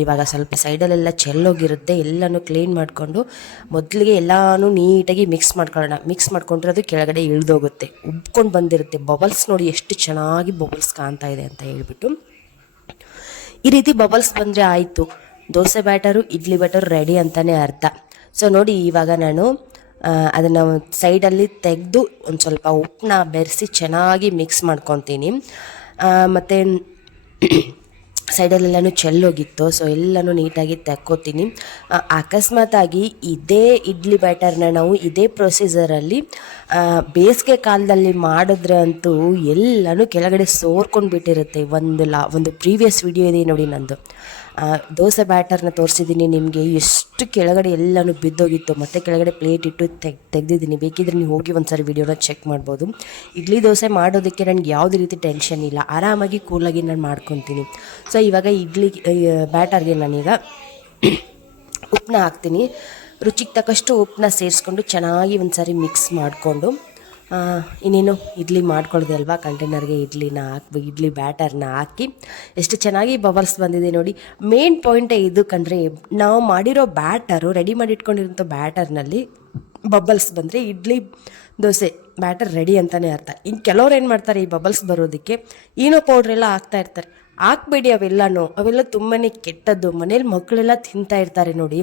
ಇವಾಗ ಸ್ವಲ್ಪ ಸೈಡಲ್ಲೆಲ್ಲ ಚೆಲ್ಲೋಗಿರುತ್ತೆ, ಎಲ್ಲನೂ ಕ್ಲೀನ್ ಮಾಡಿಕೊಂಡು ಮೊದಲಿಗೆ ಎಲ್ಲನೂ ನೀಟಾಗಿ ಮಿಕ್ಸ್ ಮಾಡ್ಕೊಳ್ಳೋಣ. ಮಿಕ್ಸ್ ಮಾಡ್ಕೊಂಡ್ರೆ ಅದು ಕೆಳಗಡೆ ಇಳಿದೋಗುತ್ತೆ. ಉಬ್ಕೊಂಡು ಬಂದಿರುತ್ತೆ. ಬಬಲ್ಸ್ ನೋಡಿ ಎಷ್ಟು ಚೆನ್ನಾಗಿ ಬಬಲ್ಸ್ ಕಾಣ್ತಾ ಇದೆ ಅಂತ ಹೇಳ್ಬಿಟ್ಟು. ಈ ರೀತಿ ಬಬಲ್ಸ್ ಬಂದರೆ ಆಯಿತು. Dosa batter, idli batter ready ಅಂತಲೇ ಅರ್ಥ. ಸೊ ನೋಡಿ ಇವಾಗ ನಾನು ಅದನ್ನು ಸೈಡಲ್ಲಿ ತೆಗೆದು ಒಂದು ಸ್ವಲ್ಪ ಉಪ್ಪನ್ನ ಬೆರೆಸಿ ಚೆನ್ನಾಗಿ ಮಿಕ್ಸ್ ಮಾಡ್ಕೊತೀನಿ. ಮತ್ತು ಸೈಡಲ್ಲೆಲ್ಲನೂ ಚೆಲ್ಲೋಗಿತ್ತು ಸೊ ಎಲ್ಲನೂ ನೀಟಾಗಿ ತಕ್ಕೋತೀನಿ. ಅಕಸ್ಮಾತಾಗಿ ಇದೇ ಇಡ್ಲಿ ಬ್ಯಾಟರ್ನ ನಾವು ಇದೇ ಪ್ರೊಸೀಜರಲ್ಲಿ ಬೇಸಿಗೆ ಕಾಲದಲ್ಲಿ ಮಾಡಿದ್ರೆ ಅಂತೂ ಎಲ್ಲನೂ ಕೆಳಗಡೆ ಸೋರ್ಕೊಂಡು ಬಿಟ್ಟಿರುತ್ತೆ ಒಂದು ಲಾ, ಒಂದು ಪ್ರೀವಿಯಸ್ ವಿಡಿಯೋ ಇದೆ ನೋಡಿ ನಂದು. ದೋಸೆ ಬ್ಯಾಟರ್ನ ತೋರಿಸಿದ್ದೀನಿ, ನಿಮಗೆ ಎಷ್ಟು ಕೆಳಗಡೆ ಎಲ್ಲನೂ ಬಿದ್ದೋಗಿತ್ತು, ಮತ್ತೆ ಕೆಳಗಡೆ ಪ್ಲೇಟ್ ಇಟ್ಟು ತೆಗ್, ತೆಗೆದಿದ್ದೀನಿ. ಬೇಕಿದ್ರೆ ನೀವು ಹೋಗಿ ಒಂದು ಸಾರಿ ವಿಡಿಯೋನ ಚೆಕ್ ಮಾಡ್ಬೋದು. ಇಡ್ಲಿ ದೋಸೆ ಮಾಡೋದಕ್ಕೆ ನನಗೆ ಯಾವುದೇ ರೀತಿ ಟೆನ್ಷನ್ ಇಲ್ಲ. ಆರಾಮಾಗಿ ಕೂಲಾಗಿ ನಾನು ಮಾಡ್ಕೊತೀನಿ. ಸೊ ಇವಾಗ ಇಡ್ಲಿ ಬ್ಯಾಟರ್ಗೆ ನಾನೀಗ ಉಪ್ಪನ್ನ ಹಾಕ್ತೀನಿ. ರುಚಿಗೆ ತಕ್ಕಷ್ಟು ಉಪ್ಪನ್ನ ಸೇರಿಸ್ಕೊಂಡು ಚೆನ್ನಾಗಿ ಒಂದು ಸಾರಿ ಮಿಕ್ಸ್ ಮಾಡಿಕೊಂಡು ಇನ್ನೇನು ಇಡ್ಲಿ ಮಾಡ್ಕೊಳ್ದೆ ಅಲ್ವಾ? ಕಂಟೈನರ್ಗೆ ಇಡ್ಲಿನ ಹಾಕಿ, ಇಡ್ಲಿ ಬ್ಯಾಟರ್ನ ಹಾಕಿ, ಎಷ್ಟು ಚೆನ್ನಾಗಿ ಬಬಲ್ಸ್ ಬಂದಿದೆ ನೋಡಿ. ಮೇನ್ ಪಾಯಿಂಟೇ ಇದು ಕಂಡ್ರೆ, ನಾವು ಮಾಡಿರೋ ಬ್ಯಾಟರು ರೆಡಿ ಮಾಡಿ ಇಟ್ಕೊಂಡಿರೋಂಥ ಬ್ಯಾಟರ್ನಲ್ಲಿ ಬಬಲ್ಸ್ ಬಂದರೆ ಇಡ್ಲಿ, ದೋಸೆ ಬ್ಯಾಟರ್ ರೆಡಿ ಅಂತಲೇ ಅರ್ಥ. ಇನ್ನು ಕೆಲವ್ರು ಏನು ಮಾಡ್ತಾರೆ, ಈ ಬಬಲ್ಸ್ ಬರೋದಕ್ಕೆ, ಏನೋ ಪೌಡ್ರೆಲ್ಲ ಹಾಕ್ತಾ ಇರ್ತಾರೆ. ಹಾಕ್ಬೇಡಿ ಅವೆಲ್ಲನೂ, ಅವೆಲ್ಲ ತುಂಬಾ ಕೆಟ್ಟದ್ದು. ಮನೇಲಿ ಮಕ್ಕಳೆಲ್ಲ ತಿಂತಾ ಇರ್ತಾರೆ ನೋಡಿ.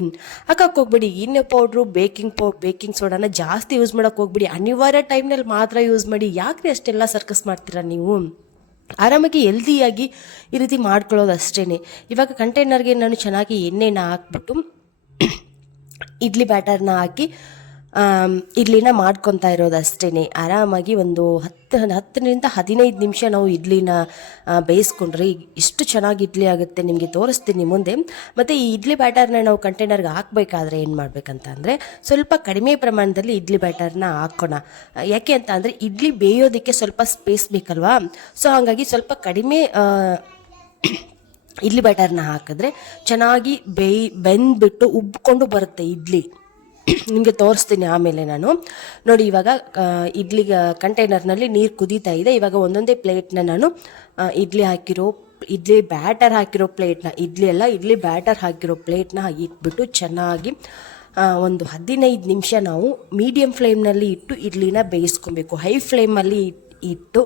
ಹಾಕಕ್ಕೆ ಹೋಗ್ಬೇಡಿ ಈನೆ ಪೌಡ್ರು, ಬೇಕಿಂಗ್ ಪೌ, ಬೇಕಿಂಗ್ ಸೋಡಾನ ಜಾಸ್ತಿ ಯೂಸ್ ಮಾಡೋಕೆ ಹೋಗ್ಬೇಡಿ. ಅನಿವಾರ್ಯ ಟೈಮ್ನಲ್ಲಿ ಮಾತ್ರ ಯೂಸ್ ಮಾಡಿ. ಯಾಕ್ರಿ ಅಷ್ಟೆಲ್ಲ ಸರ್ಕಸ್ ಮಾಡ್ತೀರಾ ನೀವು? ಆರಾಮಾಗಿ ಹೆಲ್ದಿಯಾಗಿ ಈ ರೀತಿ ಮಾಡ್ಕೊಳ್ಳೋದು ಅಷ್ಟೇ ಇವಾಗ ಕಂಟೈನರ್ಗೆ ನಾನು ಚೆನ್ನಾಗಿ ಎಣ್ಣೆನ ಹಾಕ್ಬಿಟ್ಟು, ಇಡ್ಲಿ ಬ್ಯಾಟರ್ನ ಹಾಕಿ ಇಡ್ಲಿನ ಮಾಡ್ಕೊತಾ ಇರೋದು ಅಷ್ಟೇ ಆರಾಮಾಗಿ ಒಂದು ಹತ್ತು, ಹತ್ತರಿಂದ ಹದಿನೈದು ನಿಮಿಷ ನಾವು ಇಡ್ಲಿನ ಬೇಯಿಸ್ಕೊಂಡ್ರೆ ಇಷ್ಟು ಚೆನ್ನಾಗಿ ಇಡ್ಲಿ ಆಗುತ್ತೆ ನಿಮಗೆ ತೋರಿಸ್ತೀನಿ ಮುಂದೆ. ಮತ್ತು ಈ ಇಡ್ಲಿ ಬ್ಯಾಟರ್ನ ನಾವು ಕಂಟೈನರ್ಗೆ ಹಾಕಬೇಕಾದ್ರೆ ಏನು ಮಾಡಬೇಕಂತ ಅಂದರೆ ಸ್ವಲ್ಪ ಕಡಿಮೆ ಪ್ರಮಾಣದಲ್ಲಿ ಇಡ್ಲಿ ಬ್ಯಾಟರ್ನ ಹಾಕೋಣ. ಯಾಕೆ ಅಂತ ಅಂದರೆ ಇಡ್ಲಿ ಬೇಯೋದಕ್ಕೆ ಸ್ವಲ್ಪ ಸ್ಪೇಸ್ ಬೇಕಲ್ವಾ? ಸೊ ಹಾಗಾಗಿ ಸ್ವಲ್ಪ ಕಡಿಮೆ ಇಡ್ಲಿ ಬ್ಯಾಟರ್ನ ಹಾಕಿದ್ರೆ ಚೆನ್ನಾಗಿ ಬೇಯ್, ಬೆಂದ್ಬಿಟ್ಟು ಉಬ್ಕೊಂಡು ಬರುತ್ತೆ ಇಡ್ಲಿ. ನಿಮಗೆ ತೋರಿಸ್ತೀನಿ ಆಮೇಲೆ ನಾನು. ನೋಡಿ, ಇವಾಗ ಇಡ್ಲಿ ಕಂಟೈನರ್ನಲ್ಲಿ ನೀರು ಕುದೀತಾ ಇದೆ. ಇವಾಗ ಒಂದೊಂದೇ ಪ್ಲೇಟ್ನ ನಾನು ಇಡ್ಲಿ ಹಾಕಿರೋ, ಇಡ್ಲಿ ಬ್ಯಾಟರ್ ಹಾಕಿರೋ ಪ್ಲೇಟ್ನ, ಇಡ್ಲಿ ಎಲ್ಲ ಇಡ್ಲಿ ಬ್ಯಾಟರ್ ಹಾಕಿರೋ ಪ್ಲೇಟ್ನ ಇಟ್ಬಿಟ್ಟು ಚೆನ್ನಾಗಿ ಒಂದು ಹದಿನೈದು ನಿಮಿಷ ನಾವು ಮೀಡಿಯಮ್ ಫ್ಲೇಮ್ನಲ್ಲಿ ಇಟ್ಟು ಇಡ್ಲಿನ ಬೇಯಿಸ್ಕೊಬೇಕು. ಹೈ ಫ್ಲೇಮಲ್ಲಿ ಇಟ್ಟು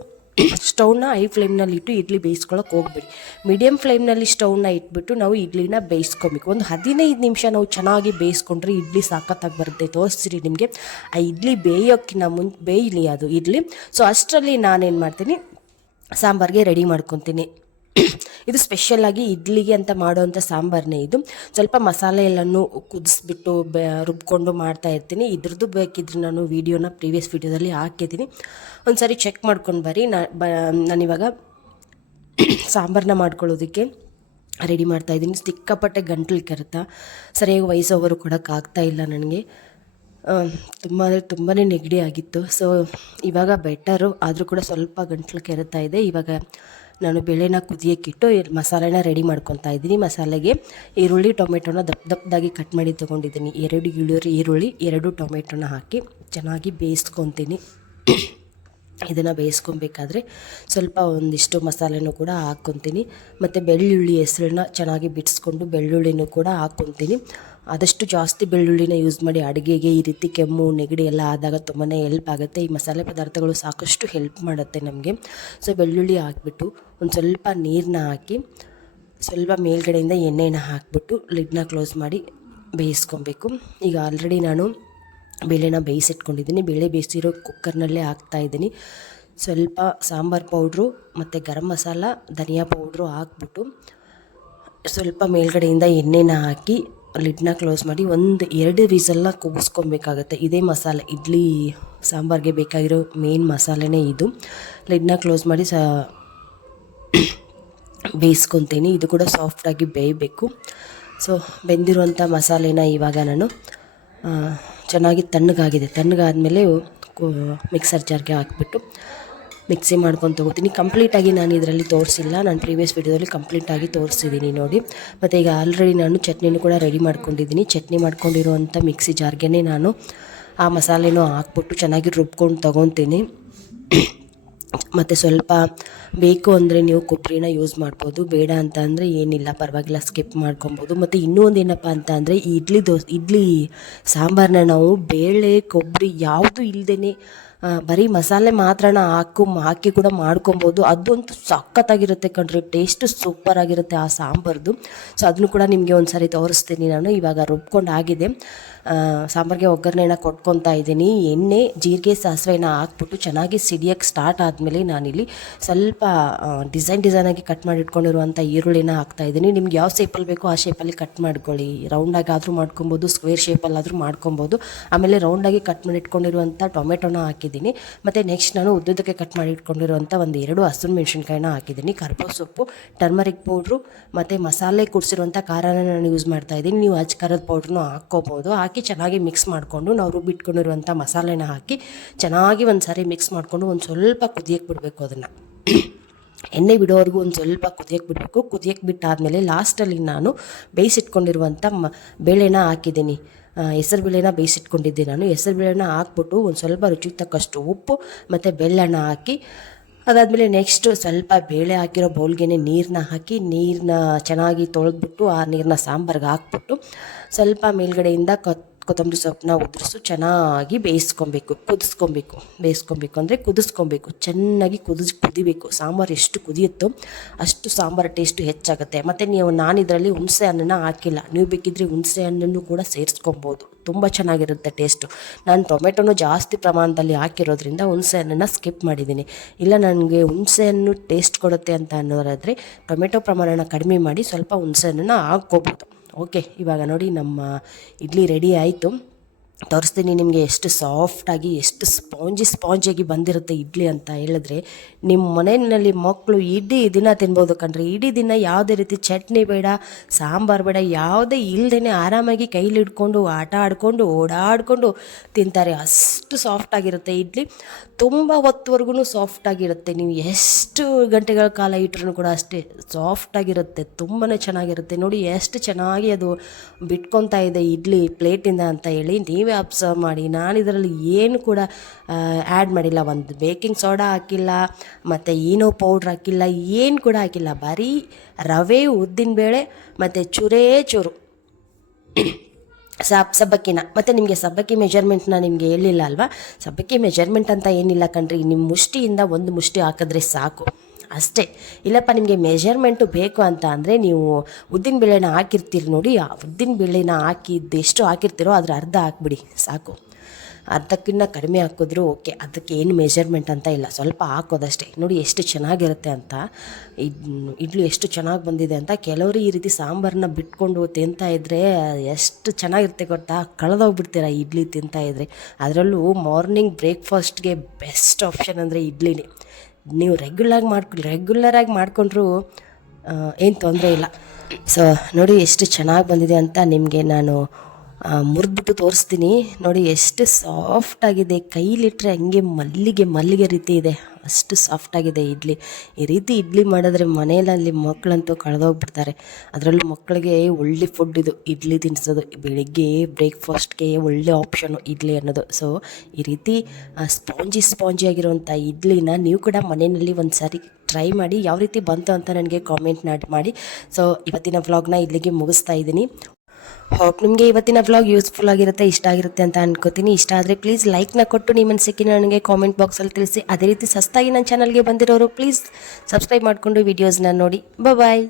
ಸ್ಟವ್ನ ಹೈ ಫ್ಲೇಮ್ನಲ್ಲಿ ಇಟ್ಟು ಇಡ್ಲಿ ಬೇಯಿಸ್ಕೊಳಕ್ಕೆ ಹೋಗ್ಬೇಡಿ. ಮೀಡಿಯಮ್ ಫ್ಲೇಮ್ನಲ್ಲಿ ಸ್ಟೌವ್ನ ಇಟ್ಬಿಟ್ಟು ನಾವು ಇಡ್ಲಿನ ಬೇಯಿಸ್ಕೊಬೇಕು. ಒಂದು ಹದಿನೈದು ನಿಮಿಷ ನಾವು ಚೆನ್ನಾಗಿ ಬೇಯಿಸ್ಕೊಂಡ್ರೆ ಇಡ್ಲಿ ಸಾಕತ್ತಾಗಿ ಬರುತ್ತೆ. ತೋರಿಸ್ತೀರಿ ನಿಮಗೆ. ಆ ಇಡ್ಲಿ ಬೇಯೋಕ್ಕಿಂತ ಮುನ್ ಬೇಯಲಿ ಅದು ಇಡ್ಲಿ. ಸೊ ಅಷ್ಟರಲ್ಲಿ ನಾನೇನು ಮಾಡ್ತೀನಿ? ಸಾಂಬಾರಿಗೆ ರೆಡಿ ಮಾಡ್ಕೊತೀನಿ. ಇದು ಸ್ಪೆಷಲಾಗಿ ಇಡ್ಲಿಗೆ ಅಂತ ಮಾಡುವಂಥ ಸಾಂಬಾರನೇ ಇದು. ಸ್ವಲ್ಪ ಮಸಾಲೆ ಎಲ್ಲನೂ ಕುದಿಸ್ಬಿಟ್ಟು ಬೆ, ರುಬ್ಕೊಂಡು ಮಾಡ್ತಾ ಇರ್ತೀನಿ. ಇದ್ರದ್ದು ಬೇಕಿದ್ರೆ ನಾನು ವೀಡಿಯೋನ ಪ್ರೀವಿಯಸ್ ವೀಡಿಯೋದಲ್ಲಿ ಹಾಕಿದ್ದೀನಿ. ಒಂದು ಸಾರಿ ಚೆಕ್ ಮಾಡ್ಕೊಂಡು ಬರ್ರಿ. ನಾನು ಬ, ನಾನಿವಾಗ ಸಾಂಬಾರನ್ನ ಮಾಡ್ಕೊಳ್ಳೋದಕ್ಕೆ ರೆಡಿ ಮಾಡ್ತಾ ಇದ್ದೀನಿ. ಸಿಕ್ಕಾಪಟ್ಟೆ ಗಂಟ್ಲು ಕೆರೆತ. ಸರಿಯಾಗಿ ವಯಸ್ಸೋವರು ಕೊಡೋಕ್ಕಾಗ್ತಾ ಇಲ್ಲ ನನಗೆ. ತುಂಬ ಅಂದರೆ ತುಂಬಾ ನೆಗಡಿ ಆಗಿತ್ತು. ಸೊ ಇವಾಗ ಬೆಟರು ಆದರೂ ಕೂಡ ಸ್ವಲ್ಪ ಗಂಟ್ಲು ಕೆರೆತಾ ಇದೆ. ಇವಾಗ ನಾನು ಬೇಳೆನ ಕುದಿಯೋಕ್ಕಿಟ್ಟು ಮಸಾಲೆನ ರೆಡಿ ಮಾಡ್ಕೊತಾ ಇದ್ದೀನಿ. ಮಸಾಲೆಗೆ ಈರುಳ್ಳಿ, ಟೊಮೆಟೊನ ದಪ್ಪ ದಪ್ಪದಾಗಿ ಕಟ್ ಮಾಡಿ ತೊಗೊಂಡಿದ್ದೀನಿ. ಎರಡು ಇಳುವರಿ ಈರುಳ್ಳಿ, ಎರಡು ಟೊಮೆಟೊನ ಹಾಕಿ ಚೆನ್ನಾಗಿ ಬೇಯಿಸ್ಕೊತೀನಿ. ಇದನ್ನು ಬೇಯಿಸ್ಕೊಬೇಕಾದ್ರೆ ಸ್ವಲ್ಪ ಒಂದಿಷ್ಟು ಮಸಾಲೆನೂ ಕೂಡ ಹಾಕ್ಕೊತೀನಿ. ಮತ್ತು ಬೆಳ್ಳುಳ್ಳಿ ಹೆಸ್ರನ್ನ ಚೆನ್ನಾಗಿ ಬಿಡಿಸ್ಕೊಂಡು ಬೆಳ್ಳುಳ್ಳಿನೂ ಕೂಡ ಹಾಕ್ಕೊತೀನಿ. ಆದಷ್ಟು ಜಾಸ್ತಿ ಬೆಳ್ಳುಳ್ಳಿನ ಯೂಸ್ ಮಾಡಿ ಅಡುಗೆಗೆ ಈ ರೀತಿ ಕೆಮ್ಮು, ನೆಗಡಿ ಎಲ್ಲ ಆದಾಗ ತುಂಬಾ ಹೆಲ್ಪ್ ಆಗುತ್ತೆ. ಈ ಮಸಾಲೆ ಪದಾರ್ಥಗಳು ಸಾಕಷ್ಟು ಹೆಲ್ಪ್ ಮಾಡುತ್ತೆ ನಮಗೆ. ಸೊ ಬೆಳ್ಳುಳ್ಳಿ ಹಾಕ್ಬಿಟ್ಟು ಒಂದು ಸ್ವಲ್ಪ ನೀರನ್ನ ಹಾಕಿ, ಸ್ವಲ್ಪ ಮೇಲ್ಗಡೆಯಿಂದ ಎಣ್ಣೆನ ಹಾಕ್ಬಿಟ್ಟು ಲಿಡ್ನ ಕ್ಲೋಸ್ ಮಾಡಿ ಬೇಯಿಸ್ಕೊಬೇಕು. ಈಗ ಆಲ್ರೆಡಿ ನಾನು ಬೇಳೆನ ಬೇಯಿಸಿಟ್ಕೊಂಡಿದ್ದೀನಿ. ಬೇಳೆ ಬೇಯಿಸಿರೋ ಕುಕ್ಕರ್ನಲ್ಲೇ ಹಾಕ್ತಾಯಿದ್ದೀನಿ ಸ್ವಲ್ಪ ಸಾಂಬಾರು ಪೌಡ್ರು ಮತ್ತು ಗರಂ ಮಸಾಲ, ಧನಿಯಾ ಪೌಡ್ರು ಹಾಕ್ಬಿಟ್ಟು ಸ್ವಲ್ಪ ಮೇಲ್ಗಡೆಯಿಂದ ಎಣ್ಣೆನ ಹಾಕಿ ಲಿಡ್ನ ಕ್ಲೋಸ್ ಮಾಡಿ ಒಂದು ಎರಡು ವಿಸಲ್ನ ಕೂಗಿಸ್ಕೊಬೇಕಾಗತ್ತೆ ಇದೇ ಮಸಾಲೆ, ಇಡ್ಲಿ, ಸಾಂಬಾರಿಗೆ ಬೇಕಾಗಿರೋ ಮೇನ್ ಮಸಾಲೆನೇ ಇದು. ಲಿಡ್ನ ಕ್ಲೋಸ್ ಮಾಡಿ ಸ ಬೇಯಿಸ್ಕೊತೀನಿ. ಇದು ಕೂಡ ಸಾಫ್ಟಾಗಿ ಬೇಯಬೇಕು. ಸೊ ಬೆಂದಿರುವಂಥ ಮಸಾಲೆನ ಇವಾಗ ನಾನು ಚೆನ್ನಾಗಿ ತಣ್ಣಗಾಗಿದೆ. ತಣ್ಣಗಾದಮೇಲೆ ಮಿಕ್ಸರ್ ಜಾರ್ಗೆ ಹಾಕ್ಬಿಟ್ಟು ಮಿಕ್ಸಿ ಮಾಡ್ಕೊಂಡು ತೊಗೋತೀನಿ. ಕಂಪ್ಲೀಟಾಗಿ ನಾನು ಇದರಲ್ಲಿ ತೋರಿಸಿಲ್ಲ. ನಾನು ಪ್ರೀವಿಯಸ್ ವಿಡಿಯೋದಲ್ಲಿ ಕಂಪ್ಲೀಟಾಗಿ ತೋರಿಸಿದ್ದೀನಿ ನೋಡಿ. ಮತ್ತು ಈಗ ಆಲ್ರೆಡಿ ನಾನು ಚಟ್ನಿನೂ ಕೂಡ ರೆಡಿ ಮಾಡ್ಕೊಂಡಿದ್ದೀನಿ. ಚಟ್ನಿ ಮಾಡ್ಕೊಂಡಿರುವಂಥ ಮಿಕ್ಸಿ ಜಾರ್ಗೆನೇ ನಾನು ಆ ಮಸಾಲೆನೂ ಹಾಕ್ಬಿಟ್ಟು ಚೆನ್ನಾಗಿ ರುಬ್ಕೊಂಡು ತೊಗೊತೀನಿ. ಮತ್ತು ಸ್ವಲ್ಪ ಬೇಕು ಅಂದರೆ ನೀವು ಕೊಬ್ಬರಿನ ಯೂಸ್ ಮಾಡ್ಬೋದು. ಬೇಡ ಅಂತ ಅಂದರೆ ಏನಿಲ್ಲ. ಪರವಾಗಿಲ್ಲ ಸ್ಕಿಪ್ ಮಾಡ್ಕೊಬೋದು. ಮತ್ತು ಇನ್ನೂ ಒಂದು ಏನಪ್ಪ ಅಂತ ಅಂದರೆ ಈ ಇಡ್ಲಿ ದೋಸೆ, ಇಡ್ಲಿ ಸಾಂಬಾರನ್ನ ನಾವು ಬೇಳೆ, ಕೊಬ್ಬರಿ ಯಾವುದು ಇಲ್ಲದೇ ಬರೀ ಮಸಾಲೆ ಮಾತ್ರನ ಹಾಕು, ಹಾಕಿ ಕೂಡ ಮಾಡ್ಕೊಬೋದು. ಅದಂತೂ ಸಖತ್ತಾಗಿರುತ್ತೆ ಕಣ್ರಿ ಟೇಸ್ಟ್ ಸೂಪರ್ ಆಗಿರುತ್ತೆ ಆ ಸಾಂಬಾರ್ದು. ಸೊ ಅದನ್ನು ಕೂಡ ನಿಮಗೆ ಒಂದು ಸಾರಿ ತೋರಿಸ್ತೀನಿ ನಾನು. ಇವಾಗ ರುಬ್ಕೊಂಡು ಆಗಿದೆ. ಸಾಂಬಾರಿಗೆ ಒಗ್ಗರಣೆನ ಕೊಟ್ಕೊತಾ ಇದ್ದೀನಿ. ಎಣ್ಣೆ, ಜೀರಿಗೆ, ಸಾಸಿವೆನ ಹಾಕ್ಬಿಟ್ಟು ಚೆನ್ನಾಗಿ ಸಿಡಿಯೋಕ್ಕೆ ಸ್ಟಾರ್ಟ್ ಆದಮೇಲೆ ನಾನಿಲ್ಲಿ ಸ್ವಲ್ಪ ಡಿಸೈನ್ ಡಿಸೈನಾಗಿ ಕಟ್ ಮಾಡಿ ಇಟ್ಕೊಂಡಿರುವಂಥ ಈರುಳ್ಳಿನ ಹಾಕ್ತಾ ಇದ್ದೀನಿ. ನಿಮ್ಗೆ ಯಾವ ಶೇಪಲ್ಲಿ ಬೇಕೋ ಆ ಶೇಪಲ್ಲಿ ಕಟ್ ಮಾಡ್ಕೊಳ್ಳಿ. ರೌಂಡಾಗಿ ಆದರೂ ಮಾಡ್ಕೊಬೋದು ಸ್ಕ್ವೇರ್ ಶೇಪಲ್ಲಾದರೂ ಮಾಡ್ಕೊಬೋದು. ಆಮೇಲೆ ರೌಂಡಾಗಿ ಕಟ್ ಮಾಡಿ ಇಟ್ಕೊಂಡಿರುವಂಥ ಟೊಮೆಟೊನ ಹಾಕಿದ್ದೀನಿ. ಮತ್ತು ನೆಕ್ಸ್ಟ್ ನಾನು ಉದ್ದುದಕ್ಕೆ ಕಟ್ ಮಾಡಿ ಇಟ್ಕೊಂಡಿರುವಂಥ ಒಂದು ಎರಡು ಹಸಿರು ಮೆಣಸಿನ್ಕಾಯಿನ ಹಾಕಿದ್ದೀನಿ. ಕರ್ಬೋ ಸೊಪ್ಪು ಟರ್ಮರಿಕ್ ಪೌಡ್ರು ಮತ್ತು ಮಸಾಲೆ ಕುಡಿಸಿರುವಂಥ ಖಾರನ ನಾನು ಯೂಸ್ ಮಾಡ್ತಾ ಇದ್ದೀನಿ. ನೀವು ಅಚ್ಚ ಖಾರದ ಪೌಡ್ರನ್ನೂ ಹಾಕ್ಕೋಬೋದು. ಹಾಕಿ ಚೆನ್ನಾಗಿ ಮಿಕ್ಸ್ ಮಾಡಿಕೊಂಡು ನಾವು ರುಬ್ಬಿಟ್ಕೊಂಡಿರುವಂಥ ಮಸಾಲೆನ ಹಾಕಿ ಚೆನ್ನಾಗಿ ಒಂದು ಸಾರಿ ಮಿಕ್ಸ್ ಮಾಡಿಕೊಂಡು ಒಂದು ಸ್ವಲ್ಪ ಕುದಿಯಕ್ಕೆ ಬಿಡಬೇಕು ಅದನ್ನು. ಎಣ್ಣೆ ಬಿಡೋವರೆಗೂ ಒಂದು ಸ್ವಲ್ಪ ಕುದಿಯಕ್ಕೆ ಬಿಡಬೇಕು. ಕುದಿಯಕ್ಕೆ ಬಿಟ್ಟಾದಮೇಲೆ ಲಾಸ್ಟಲ್ಲಿ ನಾನು ಬೇಯಿಸಿಟ್ಕೊಂಡಿರುವಂಥ ಮ, ಬೇಳೆನ ಹಾಕಿದ್ದೀನಿ. ಹೆಸರು ಬೇಳೆನ ಬೇಯಿಸಿಟ್ಕೊಂಡಿದ್ದೆ ನಾನು. ಹೆಸರು ಬೇಳೆನ ಹಾಕ್ಬಿಟ್ಟು ಒಂದು ಸ್ವಲ್ಪ ರುಚಿಗೆ ತಕ್ಕಷ್ಟು ಉಪ್ಪು ಮತ್ತು ಬೆಲ್ಲನ ಹಾಕಿ, ಅದಾದಮೇಲೆ ನೆಕ್ಸ್ಟ್ ಸ್ವಲ್ಪ ಬೇಳೆ ಹಾಕಿರೋ ಬೌಲ್ಗೆ ನೀರನ್ನ ಹಾಕಿ ನೀರನ್ನ ಚೆನ್ನಾಗಿ ತೊಳೆದ್ಬಿಟ್ಟು ಆ ನೀರನ್ನ ಸಾಂಬಾರ್ಗೆ ಹಾಕ್ಬಿಟ್ಟು ಸ್ವಲ್ಪ ಮೇಲ್ಗಡೆಯಿಂದ ಕೊತ್ ಕೊತ್ತಂಬರಿ ಸೊಪ್ಪನ್ನ ಉದುರಿಸು, ಚೆನ್ನಾಗಿ ಬೇಯಿಸ್ಕೊಬೇಕು, ಕುದಿಸ್ಕೊಬೇಕು. ಬೇಯಿಸ್ಕೊಬೇಕು ಅಂದರೆ ಕುದಿಸ್ಕೊಬೇಕು, ಚೆನ್ನಾಗಿ ಕುದಿಸ್ ಕುದಿಬೇಕು. ಸಾಂಬಾರು ಎಷ್ಟು ಕುದಿಯುತ್ತೋ ಅಷ್ಟು ಸಾಂಬಾರು ಟೇಸ್ಟು ಹೆಚ್ಚಾಗುತ್ತೆ. ಮತ್ತು ನೀವು ನಾನು ಇದರಲ್ಲಿ ಹುಣಸೆ ಹಣ್ಣನ್ನು ಹಾಕಿಲ್ಲ. ನೀವು ಬೇಕಿದ್ರೆ ಹುಣಸೆ ಹಣ್ಣನ್ನು ಕೂಡ ಸೇರಿಸ್ಕೊಬೋದು. ತುಂಬ ಚೆನ್ನಾಗಿರುತ್ತೆ ಟೇಸ್ಟು. ನಾನು ಟೊಮೆಟೊನು ಜಾಸ್ತಿ ಪ್ರಮಾಣದಲ್ಲಿ ಹಾಕಿರೋದ್ರಿಂದ ಹುಣಸೆ ಹಣ್ಣನ್ನು ಸ್ಕಿಪ್ ಮಾಡಿದ್ದೀನಿ. ಇಲ್ಲ, ನನಗೆ ಹುಣಸೆ ಹಣ್ಣು ಟೇಸ್ಟ್ ಕೊಡುತ್ತೆ ಅಂತ ಅನ್ನೋದಾದರೆ ಟೊಮೆಟೊ ಪ್ರಮಾಣನ ಕಡಿಮೆ ಮಾಡಿ ಸ್ವಲ್ಪ ಹುಣಸೆ ಹಣ್ಣನ್ನು ಹಾಕ್ಕೋಬೋದು. ಓಕೆ ಇವಾಗ ನೋಡಿ ನಮ್ಮ ಇಡ್ಲಿ ರೆಡಿ ಆಯಿತು. ತೋರಿಸ್ತೀನಿ ನಿಮಗೆ ಎಷ್ಟು ಸಾಫ್ಟಾಗಿ ಎಷ್ಟು ಸ್ಪಾಂಜಿ ಸ್ಪಾಂಜಿಯಾಗಿ ಬಂದಿರುತ್ತೆ ಇಡ್ಲಿ ಅಂತ ಹೇಳಿದ್ರೆ ನಿಮ್ಮ ಮನೆಯಲ್ಲಿ ಮಕ್ಕಳು ಇಡೀ ದಿನ ತಿನ್ಬೋದು ಕಣ್ರಿ. ಇಡೀ ದಿನ ಯಾವುದೇ ರೀತಿ ಚಟ್ನಿ ಬೇಡ, ಸಾಂಬಾರು ಬೇಡ, ಯಾವುದೇ ಇಲ್ಲದೇ ಆರಾಮಾಗಿ ಕೈಲಿ ಹಿಡ್ಕೊಂಡು, ಆಟ ಆಡಿಕೊಂಡು, ಓಡಾಡಿಕೊಂಡು ತಿಂತಾರೆ. ಅಷ್ಟು ಸಾಫ್ಟಾಗಿರುತ್ತೆ ಇಡ್ಲಿ. ತುಂಬ ಹೊತ್ತುವರೆಗೂ ಸಾಫ್ಟಾಗಿರುತ್ತೆ ನೀವು ಎಷ್ಟು ಗಂಟೆಗಳ ಕಾಲ ಇಟ್ಟರೂ ಕೂಡ ಅಷ್ಟೇ ಸಾಫ್ಟಾಗಿರುತ್ತೆ ತುಂಬಾ ಚೆನ್ನಾಗಿರುತ್ತೆ. ನೋಡಿ, ಎಷ್ಟು ಚೆನ್ನಾಗಿ ಅದು ಬಿಟ್ಕೊತಾ ಇದೆ ಇಡ್ಲಿ ಪ್ಲೇಟಿಂದ ಅಂತ ಹೇಳಿ ನೀವೇ ಅಬ್ಸರ್ವ್ ಮಾಡಿ. ನಾನು ಇದರಲ್ಲಿ ಏನು ಕೂಡ ಆ್ಯಡ್ ಮಾಡಿಲ್ಲ. ಒಂದು ಬೇಕಿಂಗ್ ಸೋಡಾ ಹಾಕಿಲ್ಲ, ಮತ್ತು ಏನೋ ಪೌಡ್ರ್ ಹಾಕಿಲ್ಲ, ಏನು ಕೂಡ ಹಾಕಿಲ್ಲ. ಬರೀ ರವೆ ಉದ್ದಿನಬೇಳೆ ಮತ್ತು ಚೂರೇ ಚೂರು. ಸಬ್, ಸಬ್ಬಕ್ಕಿನ. ಮತ್ತು ನಿಮಗೆ ಸಬ್ಬಕ್ಕಿ ಮೆಜರ್ಮೆಂಟ್ನ ನಿಮಗೆ ಹೇಳಿಲ್ಲ ಅಲ್ವಾ? ಸಬ್ಬಕ್ಕಿ ಮೆಜರ್ಮೆಂಟ್ ಅಂತ ಏನಿಲ್ಲ ಕಣ್ರಿ. ನಿಮ್ಮ ಮುಷ್ಟಿಯಿಂದ ಒಂದು ಮುಷ್ಟಿ ಹಾಕಿದ್ರೆ ಸಾಕು. ಅಷ್ಟೇ. ಇಲ್ಲಪ್ಪ, ನಿಮಗೆ ಮೆಜರ್ಮೆಂಟು ಬೇಕು ಅಂತ ಅಂದರೆ ನೀವು ಉದ್ದಿನ ಬೇಳೆನ ಹಾಕಿರ್ತೀರಿ ನೋಡಿ, ಆ ಉದ್ದಿನ ಬೇಳೆನ ಹಾಕಿದ್ದು ಎಷ್ಟು ಹಾಕಿರ್ತೀರೋ ಅದ್ರ ಅರ್ಧ ಹಾಕ್ಬಿಡಿ, ಸಾಕು. ಅರ್ಧಕ್ಕಿಂತ ಕಡಿಮೆ ಹಾಕಿದ್ರು ಓಕೆ, ಅದಕ್ಕೆ ಏನು ಮೆಜರ್ಮೆಂಟ್ ಅಂತ ಇಲ್ಲ. ಸ್ವಲ್ಪ ಹಾಕೋದಷ್ಟೇ. ನೋಡಿ, ಎಷ್ಟು ಚೆನ್ನಾಗಿರುತ್ತೆ ಅಂತ ಇಡ್ ಇಡ್ಲಿ ಎಷ್ಟು ಚೆನ್ನಾಗಿ ಬಂದಿದೆ ಅಂತ. ಕೆಲವರು ಈ ರೀತಿ ಸಾಂಬಾರನ್ನ ಬಿಟ್ಕೊಂಡು ತಿಂತಾ ಇದ್ದರೆ ಎಷ್ಟು ಚೆನ್ನಾಗಿರುತ್ತೆ ಗೊತ್ತಾ? ಕಳೆದೋಗ್ಬಿಡ್ತೀರ ಇಡ್ಲಿ ತಿಂತಾ ಇದ್ರೆ. ಅದರಲ್ಲೂ ಮಾರ್ನಿಂಗ್ ಬ್ರೇಕ್ಫಾಸ್ಟ್ಗೆ ಬೆಸ್ಟ್ ಆಪ್ಷನ್ ಅಂದರೆ ಇಡ್ಲಿನೇ. ನೀವು ರೆಗ್ಯುಲಾಗಿ ಮಾಡ್ಕೊ ರೆಗ್ಯುಲರಾಗಿ ಮಾಡಿಕೊಂಡ್ರು ಏನು ತೊಂದರೆ ಇಲ್ಲ. ಸೊ ನೋಡಿ, ಎಷ್ಟು ಚೆನ್ನಾಗಿ ಬಂದಿದೆ ಅಂತ ನಿಮಗೆ ನಾನು ಮುರಿದ್ಬಿಟ್ಟು ತೋರಿಸ್ತೀನಿ. ನೋಡಿ, ಎಷ್ಟು ಸಾಫ್ಟ್ ಆಗಿದೆ. ಕೈಲಿಟ್ರೆ ಹಂಗೆ ಮಲ್ಲಿಗೆ ಮಲ್ಲಿಗೆ ರೀತಿ ಇದೆ. ಅಷ್ಟು ಸಾಫ್ಟ್ ಆಗಿದೆ ಇಡ್ಲಿ. ಈ ರೀತಿ ಇಡ್ಲಿ ಮಾಡಿದ್ರೆ ಮನೆಯಲ್ಲಿ ಮಕ್ಕಳಂತೂ ಕಳೆದೋಗ್ಬಿಡ್ತಾರೆ. ಅದರಲ್ಲೂ ಮಕ್ಕಳಿಗೆ ಒಳ್ಳೆ ಫುಡ್ ಇದು. ಇಡ್ಲಿ ತಿನ್ನಿಸೋದು ಬೆಳಿಗ್ಗೆ ಬ್ರೇಕ್ಫಾಸ್ಟ್ಗೆ ಒಳ್ಳೆ ಆಪ್ಷನು ಇಡ್ಲಿ ಅನ್ನೋದು. ಸೊ ಈ ರೀತಿ ಸ್ಪಾಂಜಿ ಸ್ಪಾಂಜಿ ಆಗಿರುವಂಥ ಇಡ್ಲಿನ ನೀವು ಕೂಡ ಮನೆಯಲ್ಲಿ ಒಂದು ಸಾರಿ ಟ್ರೈ ಮಾಡಿ, ಯಾವ ರೀತಿ ಬಂತು ಅಂತ ನನಗೆ ಕಾಮೆಂಟ್ ಮಾಡಿ ಸೊ ಇವತ್ತಿನ ವ್ಲಾಗ್ನ ಇಲ್ಲಿಗೆ ಮುಗಿಸ್ತಾ ಇದ್ದೀನಿ. ಹೋಪ್ ನಿಮಗೆ ಇವತ್ತಿನ ಬ್ಲಾಗ್ ಯೂಸ್ಫುಲ್ ಆಗಿರುತ್ತೆ, ಇಷ್ಟ ಆಗಿರುತ್ತೆ ಅಂತ ಅನ್ಕೋತೀನಿ. ಇಷ್ಟ ಆದರೆ ಪ್ಲೀಸ್ ಲೈಕ್ನ ಕೊಟ್ಟು ನಿಮ್ಮ ಅನಿಸಿಕೆನ ನನಗೆ ಕಾಮೆಂಟ್ ಬಾಕ್ಸಲ್ಲಿ ತಿಳಿಸಿ. ಅದೇ ರೀತಿ ಸಸ್ತಾಗಿ ನನ್ನ ಚಾನಲ್ಗೆ ಬಂದಿರೋರು ಪ್ಲೀಸ್ ಸಬ್ಸ್ಕ್ರೈಬ್ ಮಾಡಿಕೊಂಡು ವೀಡಿಯೋಸ್ನ ನೋಡಿ. ಬಾಯ್